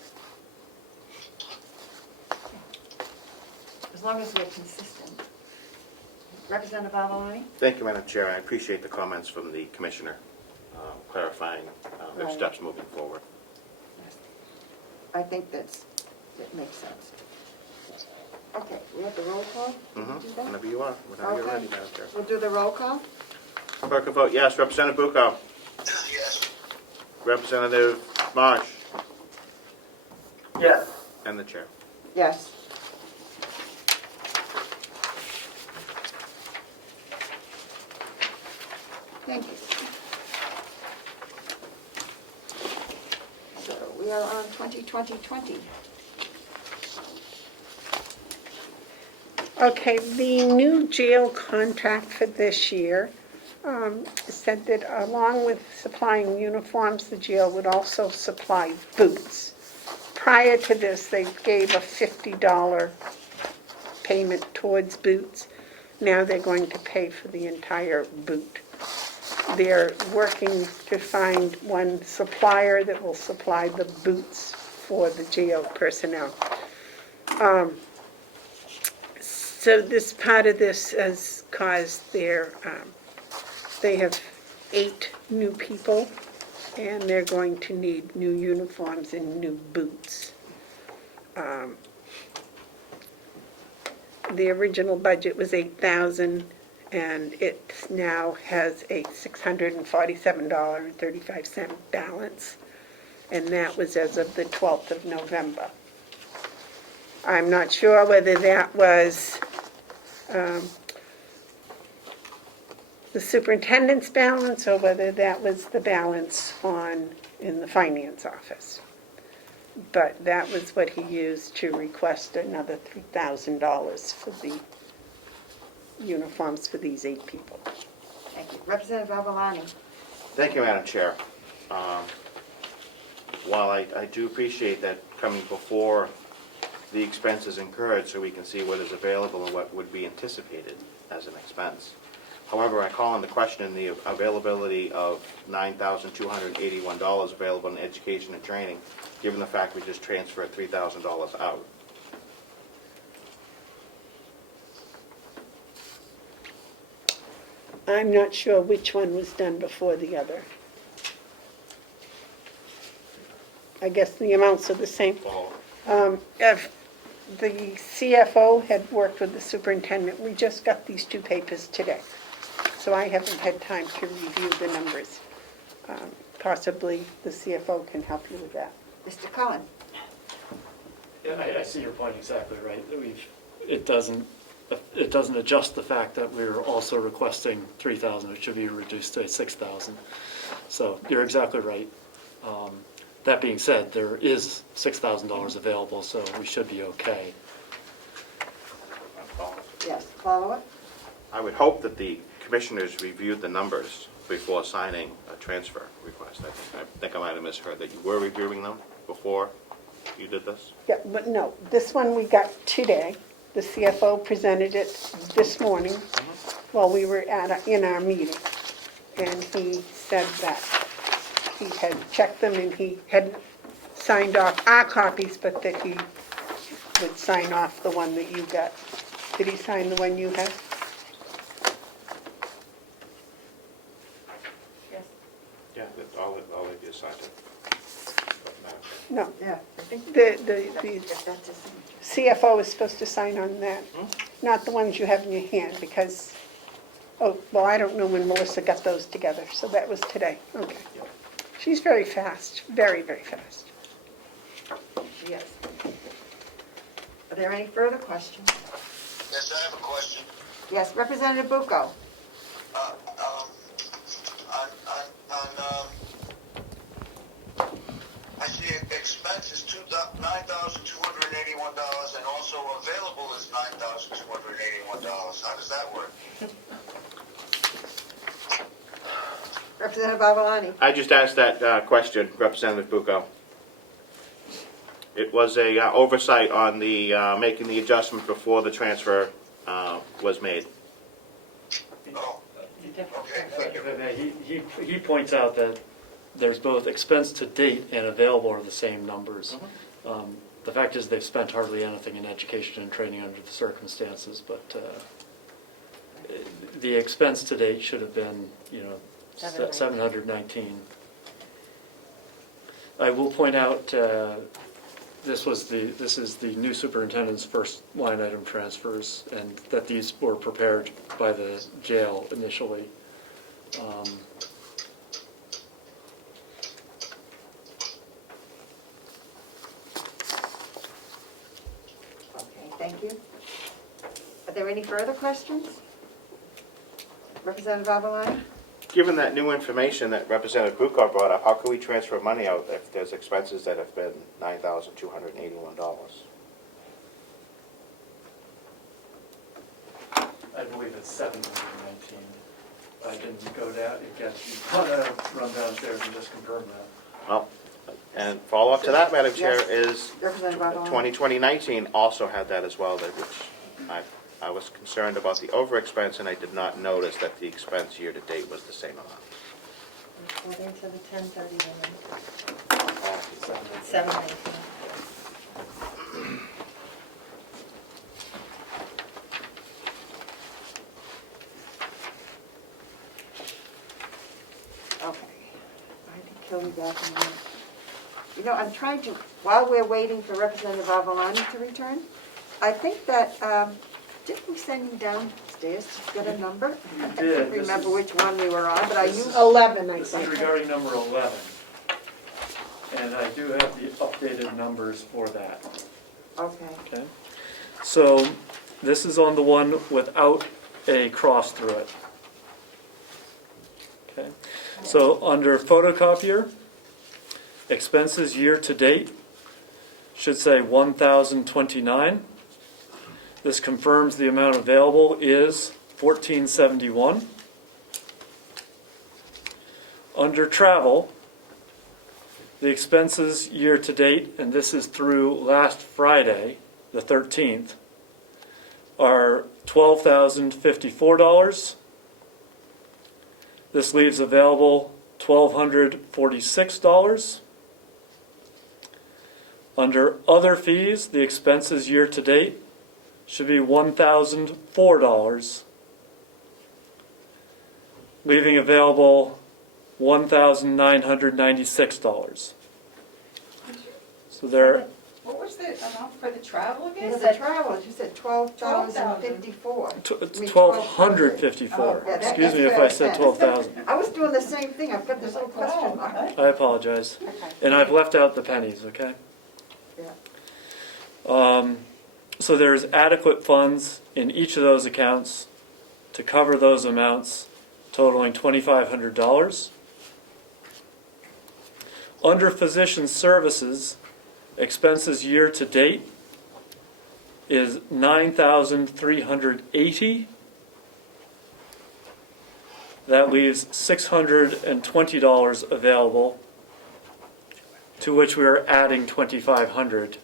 As long as we're consistent. Representative Avaloni? Thank you, Madam Chair. I appreciate the comments from the Commissioner clarifying their Right. steps moving forward. I think it makes sense. Okay, we have the roll call? Can we do that? Whenever you are, whenever you're Okay. ready, Madam Chair. We'll do the roll call? Clerk will vote yes. Representative Bucco. Yes. Representative Marsh. Yes. And the Chair. Yes. Thank you. So we are on 2020. Okay, the new jail contract for this year said that along with supplying uniforms, the jail would also supply boots. Prior to this, they gave a $50 payment towards boots. Now they're going to pay for the entire boot. They're working to find one supplier that will supply the boots for the jail personnel. So this part of this has caused they have 8 new people, and they're going to need new uniforms and new boots. The original budget was $8,000, and it now has a $647.35 balance, and that was as of the 12th of November. I'm not sure whether that was the superintendent's balance or whether that was the balance in the finance office. But that was what he used to request another $3,000 for the uniforms for these 8 people. Thank you. Representative Avaloni? Thank you, Madam Chair. While I do appreciate that coming before the expenses incurred so we can see what is available and what would be anticipated as an expense. However, I call into question the availability of $9,281 available in education and training, given the fact we just transferred $3,000 out. I'm not sure which one was done before the other. I guess the amounts are the same. If the CFO had worked with the superintendent, we just got these 2 papers today, so I haven't had time to review the numbers. Possibly the CFO can help you with that. Mr. Cullen? Yeah, I see your point exactly right. It doesn't adjust the fact that we're also requesting 3,000. It should be reduced to 6,000. So you're exactly right. That being said, there is $6,000 available, so we should be okay. Yes, follow it? I would hope that the commissioners reviewed the numbers before signing a transfer request. I think I might have misheard that you were reviewing them before You did this? Yeah, but no, this one we got today. The CFO presented it this morning while we were in our meeting. And he said that he had checked them and he hadn't signed off our copies, but that he would sign off the one that you got. Did he sign the one you have? Yes. Yeah, all of you signed it. No. Yeah, I think The if that's his signature. CFO is supposed to sign on that, not the ones you have in your hand, because, oh, well, I don't know when Melissa got those together, so that was today, okay. She's very fast, very, very fast. Yes. Are there any further questions? Yes, I have a question. Yes, Representative Bucco. I see expenses $9,281 and also available is $9,281. How does that work? Representative Avalani. I just asked that question, Representative Bucco. It was a oversight on the making the adjustment before the transfer was made. Oh, okay, thank you. He points out that there's both expense to date and available are the same numbers. The fact is they've spent hardly anything in education and training under the circumstances, but the expense to date should have been, you know, 719. I will point out this is the new superintendent's first line item transfers, and that these were prepared by the jail initially. Okay, thank you. Are there any further questions? Representative Avalani? Given that new information that Representative Bucco brought up, how can we transfer money out if there's expenses that have been $9,281? I believe it's 719. I didn't go down, it gets, you want to run downstairs and just confirm that. Well, and follow-up to that, Madam Chair, is Representative Avalani? 2019 also had that as well, which I was concerned about the overexpense, and I did not notice that the expense year-to-date was the same amount. According to the 1031, 719. Okay. I can kill you back in a minute. You know, I'm trying to, while we're waiting for Representative Avalani to return, I think that, didn't we send him downstairs to get a number? I did. can't This remember is- which one we were on, but I this used, is- 11, I This is think. regarding number 11. And I do have the updated numbers for that. okay. Okay, so this is on the one without a cross through it. Okay, so under photocopier, expenses year to date should say 1,029. This confirms the amount available is 1,471. Under travel, the expenses year to date, and this is through last Friday, the 13th, are $12,054. This leaves available $1,246. Under other fees, the expenses year to date should be $1,004, leaving available $1,996. So there, What was the amount for the travel again? For the travel, you said 12,054. it's 1,254. Yeah, Excuse me if I that's said fair. 12,000. I was doing the same thing, I've got this little question mark. I apologize. And I've left out the pennies, okay? Yeah. So there's adequate funds in each of those accounts to cover those amounts, totaling $2,500. Under physician services, expenses year to date is $9,380. That leaves $620 available. to which we are adding 2,500,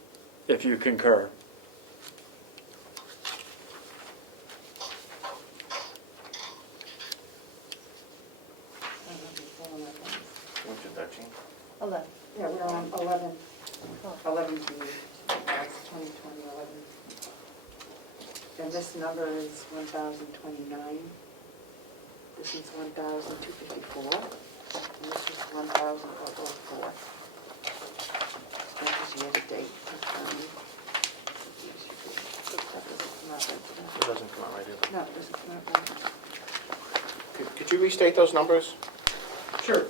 if you concur. What's your 13? 11. Yeah, we're on 11, 11 B, that's 2020, 11. And this number is 1,029. This is 1,254. And this is 1,004. That is year to date. It doesn't come out right either. No, it doesn't come out right. Could you restate those numbers? Sure.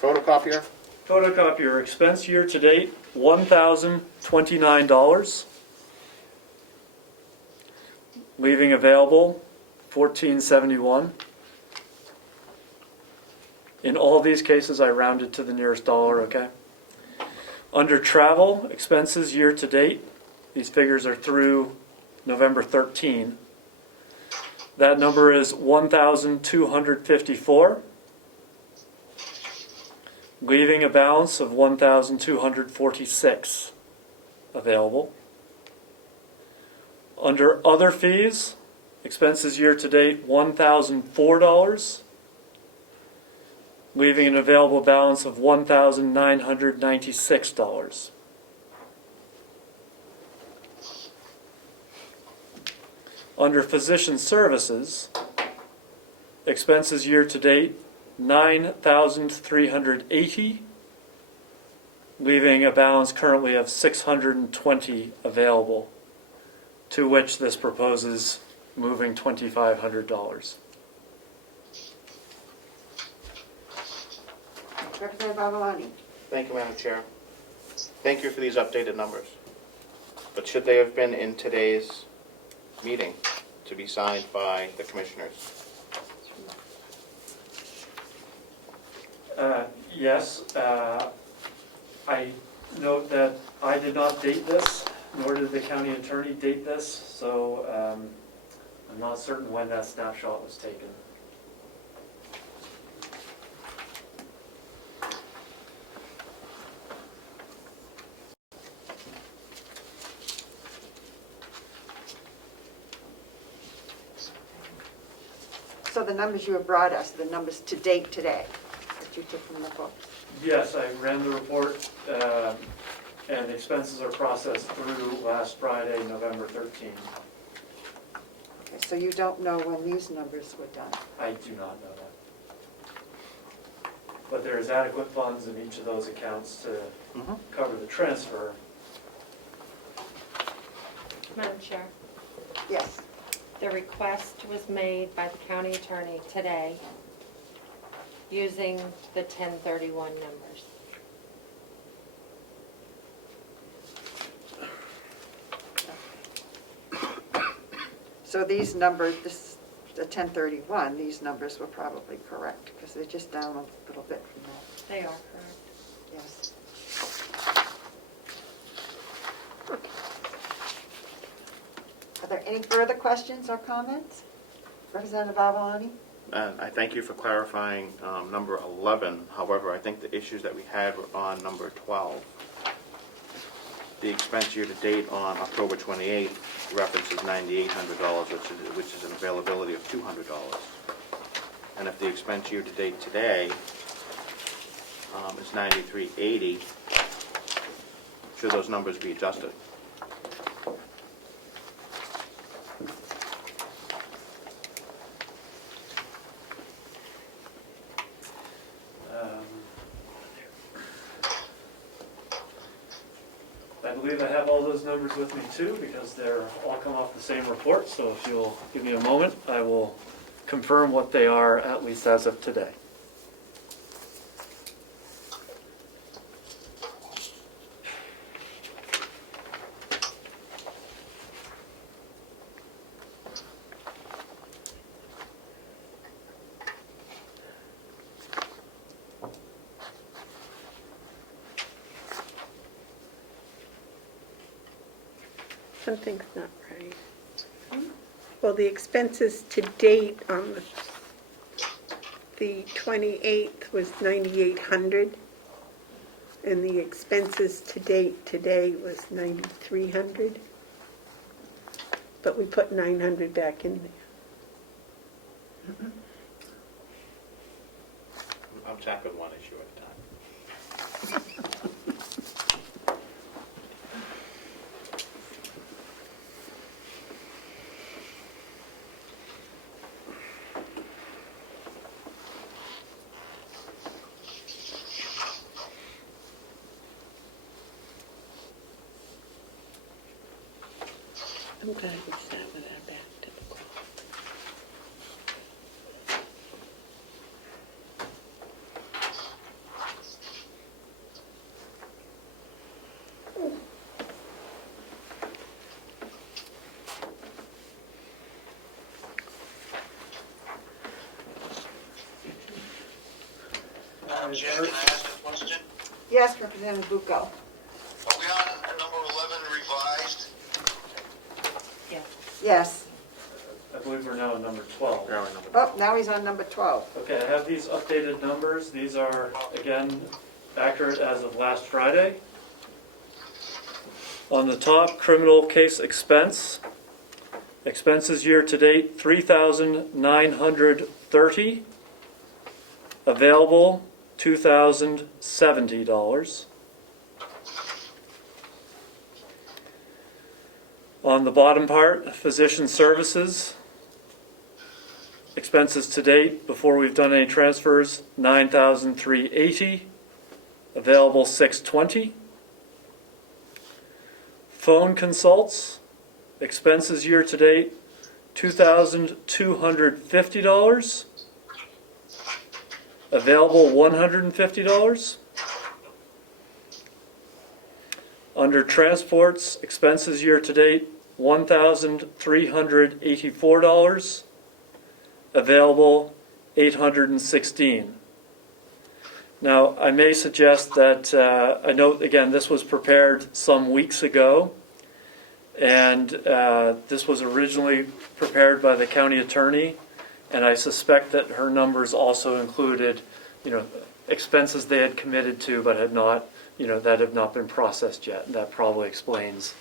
Photocopier? Photocopier expense year to date, $1,029. Leaving available, $1,471. In all these cases, I rounded to the nearest dollar, okay? Under travel expenses year to date, these figures are through November 13. That number is 1,254. Leaving a balance of 1,246 available. Under other fees, expenses year to date, $1,004, leaving an available balance of $1,996. Under physician services, expenses year to date, $9,380, leaving a balance currently of $620 available, to which this proposes moving $2,500. Representative Avaloni? Thank you, Madam Chair. Thank you for these updated numbers. But should they have been in today's meeting to be signed by the commissioners? Yes, I note that I did not date this, nor did the county attorney date this, so I'm not certain when that snapshot was taken. So the numbers you have brought us, the numbers to date today, that you took from the books? Yes, I ran the report, and expenses are processed through last Friday, November 13. Okay, so you don't know when these numbers were done? I do not know that. But there is adequate funds in each of those accounts to cover the transfer. Madam Chair, Yes. the request was made by the county attorney today using the 1031 numbers. So these numbers, the 1031, these numbers were probably correct, because they're just down a little bit from that. They are correct. Yes. Are there any further questions or comments? Representative Avaloni? I thank you for clarifying number 11. However, I think the issues that we had were on number 12. The expense year to date on October 28th references $9,800, which is an availability of $200. And if the expense year to date today is $93.80, should those numbers be adjusted? I believe I have all those numbers with me too, because they're all come off the same report, so if you'll give me a moment, I will confirm what they are, at least as of today. Something's not right. Well, the expenses to date on the 28th was 9,800. And the expenses to date today was 9,300. But we put 900 back in there. I'm tackling one issue at a time. I'm glad we sat with our back to the wall. Madam Chair, can I ask a question? Yes, Representative Bucco. Are we on number 11 revised? Yes. I believe we're now on number 12. Now we're number- Oh, now he's on number 12. Okay, I have these updated numbers. These are, again, accurate as of last Friday. On the top, criminal case expense. Expenses year-to-date, $3,930. Available, $2,070. On the bottom part, physician services. Expenses to date, before we've done any transfers, $9,380. Available, $620. Phone consults. Expenses year to date, $2,250. Available, $150. Under transports, expenses year to date, $1,384. Available, $816. Now, I may suggest that, I know, again, this was prepared some weeks ago, and this was originally prepared by the county attorney, and I suspect that her numbers also included, expenses they had committed to but had not, that have not been processed yet. And that probably explains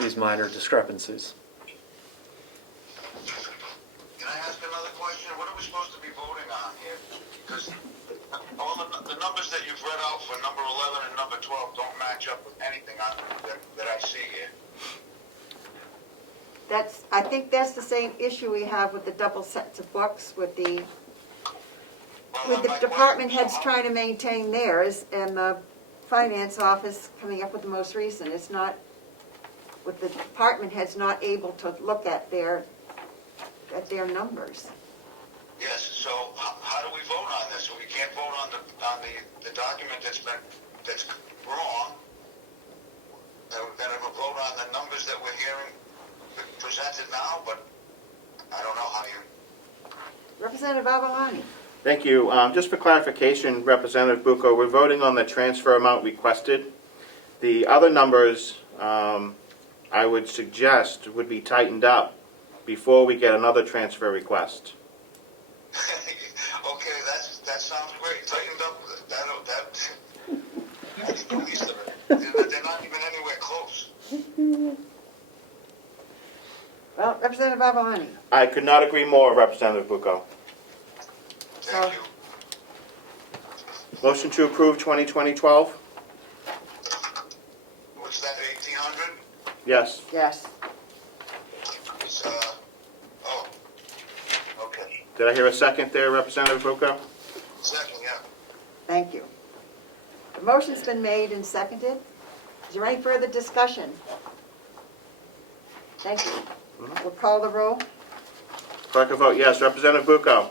these minor discrepancies. Can I ask another question? What are we supposed to be voting on here? Because all the numbers that you've read out for number 11 and number 12 don't match up with anything that I see here. I think that's the same issue we have with the double sets of books with the department heads trying to maintain theirs and the finance office coming up with the most recent. It's not, with the department heads not able to look at their numbers. Yes, so how do we vote on this? We can't vote on the document that's wrong. Then we'll vote on the numbers that we're hearing presented now, but I don't know how you... Representative Avalani. Thank you. Just for clarification, Representative Bucco, we're voting on the transfer amount requested. The other numbers, I would suggest, would be tightened up before we get another transfer request. Okay, that sounds great. Tightened up, that's the least of it. They're not even anywhere close. Well, Representative Avalani. I could not agree more, Representative Bucco. Thank you. Motion to approve 2020-12? What's that, 1,800? Yes. Yes. It's, okay. Did I hear a second there, Representative Bucco? Second, yeah. Thank you. The motion's been made and seconded. Is there any further discussion? Thank you. We'll call the roll. Clerk will vote yes. Representative Bucco?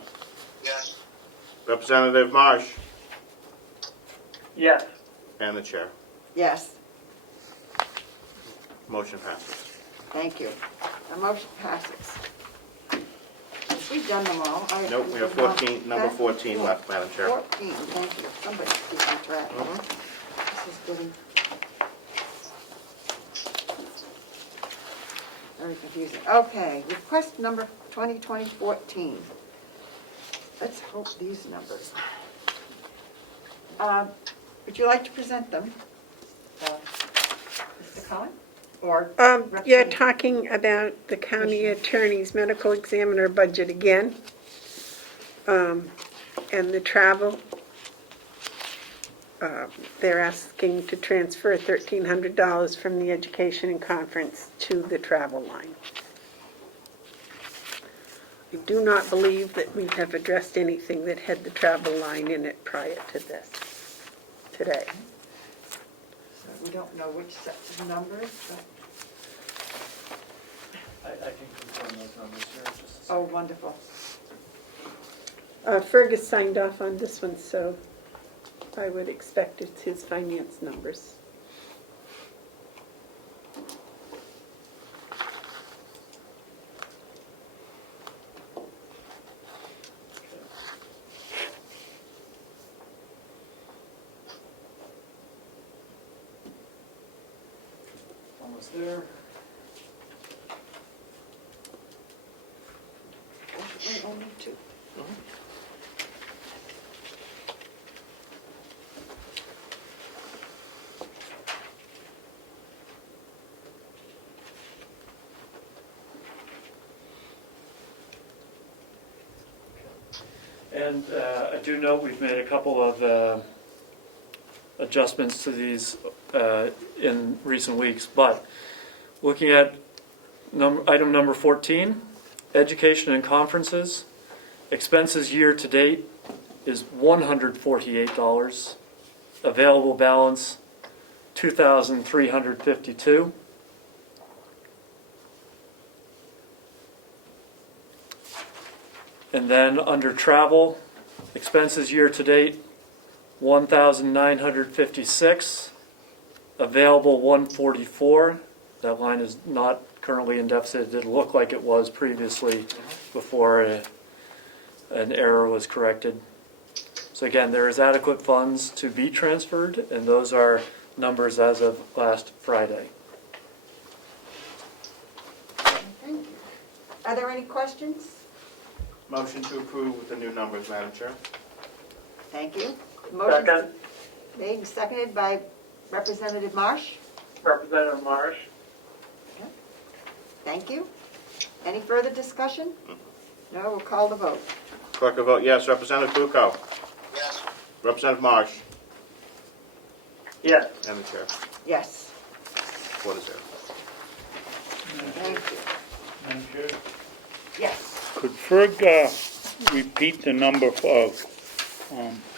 Yes. Representative Marsh? Yes. And the chair. Yes. Motion passes. Thank you. The motion passes. We've done them all. Nope, we have 14, number 14 left, Madam Chair. 14, thank you. Somebody's keeping track. This is getting very confusing. Okay, request number 2020-14. Would you like to present them? Mr. Cullen? Or? You're Representative- talking about the county attorney's medical examiner budget again, and the travel. They're asking to transfer $1,300 from the education and conference to the travel line. I do not believe that we have addressed anything that had the travel line in it prior to this, today. So we don't know which set of numbers, but, I can confirm those numbers here. Just a second. oh, wonderful. Fergus signed off on this one, so I would expect it's his finance numbers. Almost there. Wait, only two. And I do note we've made a couple of adjustments to these in recent weeks, but looking at item number 14, education and conferences, expenses year to date is $148, available balance $2,352. And then under travel, expenses year to date, $1,956, available $144. That line is not currently in deficit. It did look like it was previously before an error was corrected. So again, there is adequate funds to be transferred, and those are numbers as of last Friday. Thank you. Are there any questions? Motion to approve with the new numbers, Madam Chair. Thank you. Motion Second, made and seconded by Representative Marsh. Representative Marsh. Thank you. Any further discussion? No, we'll call the vote. Clerk will vote yes. Representative Bucco? Yes. Representative Marsh? Yes. Madam Chair, Yes. 4-0. Thank you. Madam Chair? Yes. Could Ferg repeat the number of,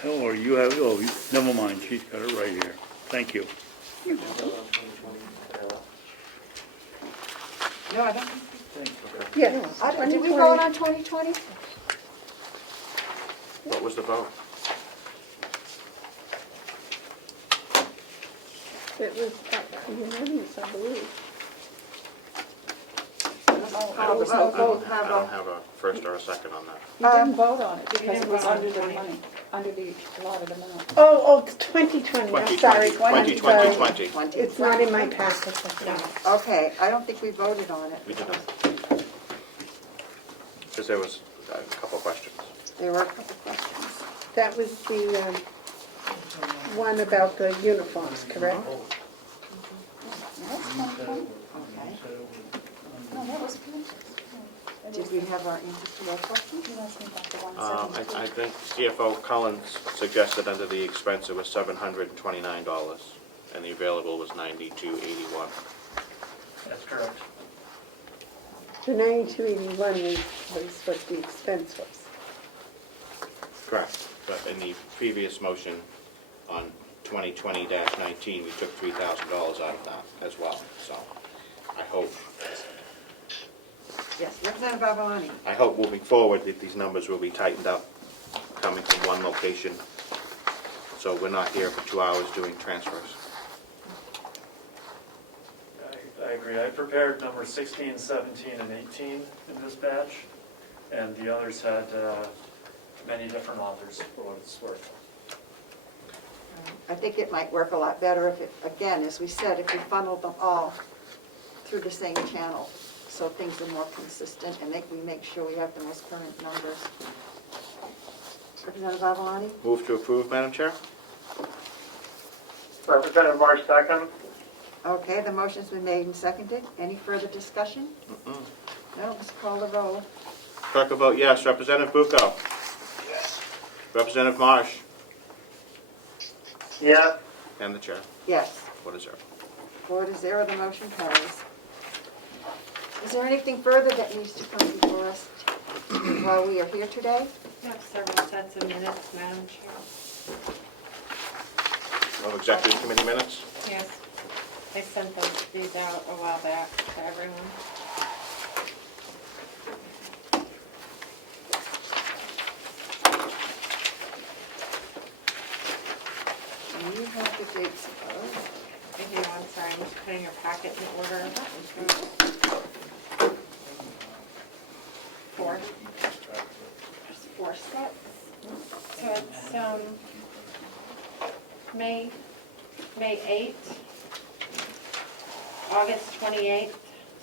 or you have, oh, never mind, she's got it right here. Thank you. No, I don't think. Yeah, Did we vote on 2020? What was the vote? it was unanimous, I believe. Call the vote. I don't have a first or a second on that. You didn't vote on it because didn't it was vote on under the 20. money, under the allotted amount. Oh, it's 2020, I'm sorry. 2020. It's not in my packet. Okay, I don't think we voted on it. We did not. Because there was a couple of questions. There were a couple questions. That was the one about the uniforms, correct? That's 2020. Okay. No, that was good. Did we have our answers to our questions? You asked me about the I 172. think CFO Collins suggested under the expense it was $729, and the available was $92.81. That's correct. The 9281 was what the expense was. Correct. But in the previous motion on 2020-19, we took $3,000 out of that as well. So I hope Yes, Representative Babalani. moving forward that these numbers will be tightened up, coming from one location, so we're not here for 2 hours doing transfers. I agree. I prepared numbers 16, 17, and 18 in this batch, and the others had many different authors for what it's worth. I think it might work a lot better if it, again, as we said, if we funneled them all through the same channel, so things are more consistent and we make sure we have the most current numbers. Representative Babalani? Move to approve, Madam Chair? Representative Marsh, second. Okay, the motion's been made and seconded. Any further discussion? No, let's call the roll. Clerk will vote yes. Representative Bucco? Yes. Representative Marsh? Yes. And the chair. Yes. 4-0. 4-0, the motion carries. Is there anything further that needs to come before us while we are here today? I have several sets of minutes, Madam Chair. Of executive committee minutes? Yes, I sent these out a while back to everyone. Do you have the dates of those? I do, I'm sorry, I'm just putting your packet in order. Four. There's 4 sets. So it's, May 8th, August 28th,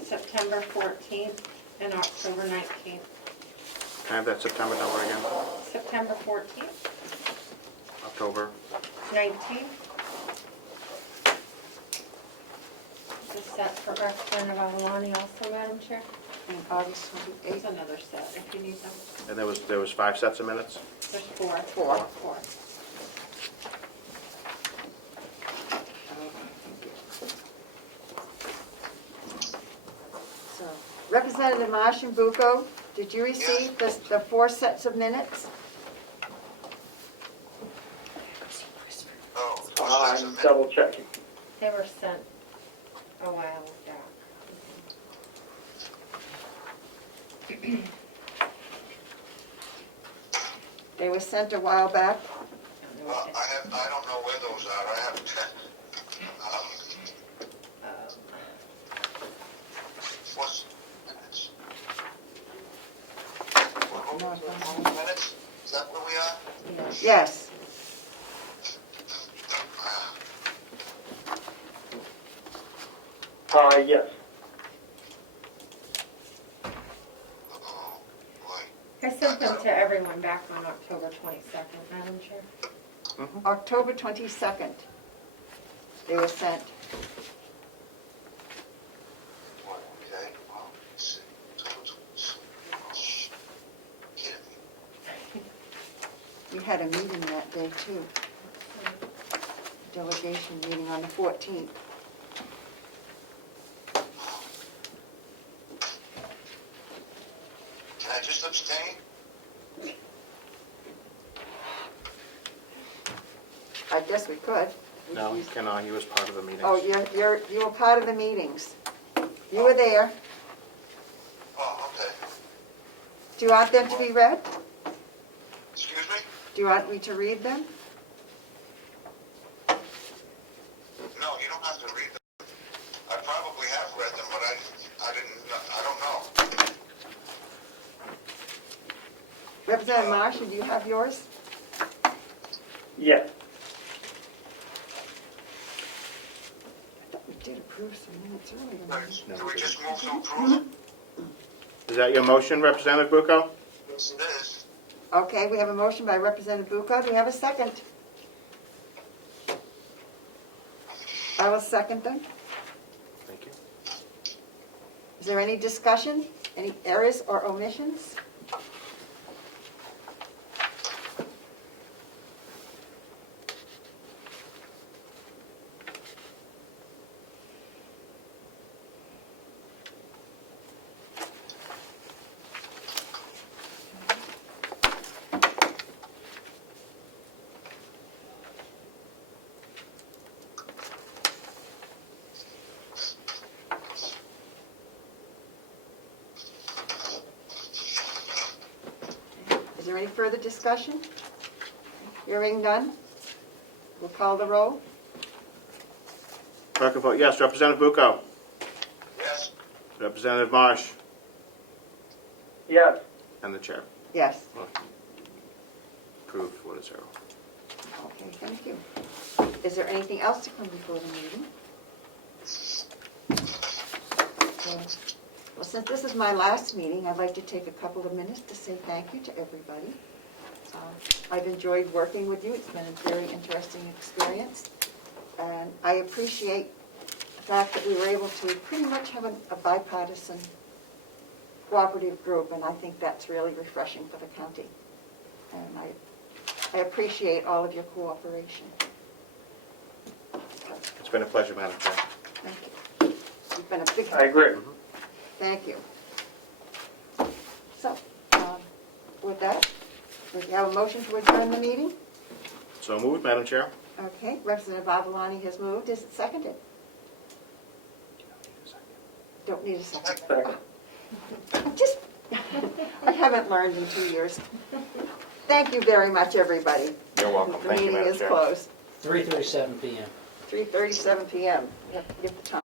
September 14th, and October 19th. Can I have that September number again? September 14th, October. 19th. This set for Representative Avaloni also, Madam Chair. And August There's 28th? another set if you need them. And there was 5 sets of minutes? There's 4. 4. 4. So, Representative Marsh and Bucco, did you receive the 4 sets of minutes? Oh, I'm double checking. They were sent a while back. They were sent a while back. well, I don't know where those are. I have, what's minutes? Minutes? Is that where we are? Yes. Yes. Oh, boy. I sent them to everyone back on October 22nd, Madam Chair. October 22nd, they were sent. Okay, well, let's see. Kidding me. We had a meeting that day too. Delegation meeting on the 14th. Can I just abstain? I guess we could. No, he cannot. He was part of the meeting. Oh, you were part of the meetings. You were there. Oh, okay. Do you want them to be read? Excuse me? Do you want me to read them? No, you don't have to read them. I probably have read them, but I don't know. Representative Marsh, do you have yours? Yes. I thought we did approve some minutes earlier. Can we just move to approve them? Is that your motion, Representative Bucco? Yes, it is. Okay, we have a motion by Representative Bucco. Do we have a second? I will second them. Thank you. Is there any discussion? Any errors or omissions? Is there any further discussion? Hearing none? We'll call the roll. Clerk will vote yes. Representative Bucco? Yes. Representative Marsh? Yes. And the chair. Yes. Approved 4-0. Okay, thank you. Is there anything else to come before the meeting? Well, since this is my last meeting, I'd like to take a couple of minutes to say thank you to everybody. I've enjoyed working with you. It's been a very interesting experience. And I appreciate the fact that we were able to pretty much have a bipartisan cooperative group, and I think that's really refreshing for the county. And I appreciate all of your cooperation. It's been a pleasure, Madam Chair. Thank you. You've been a big I agree. Thank you. So, with that, we have a motion to adjourn the meeting. So moved, Madam Chair. Okay, Representative Avaloni has moved. Is it seconded? Don't need a second. Second. I haven't learned in 2 years. Thank you very much, everybody. You're welcome. The Thank you, meeting Madam is Chair. closed. 3:37 PM. 3:37 PM. Yep, give the time.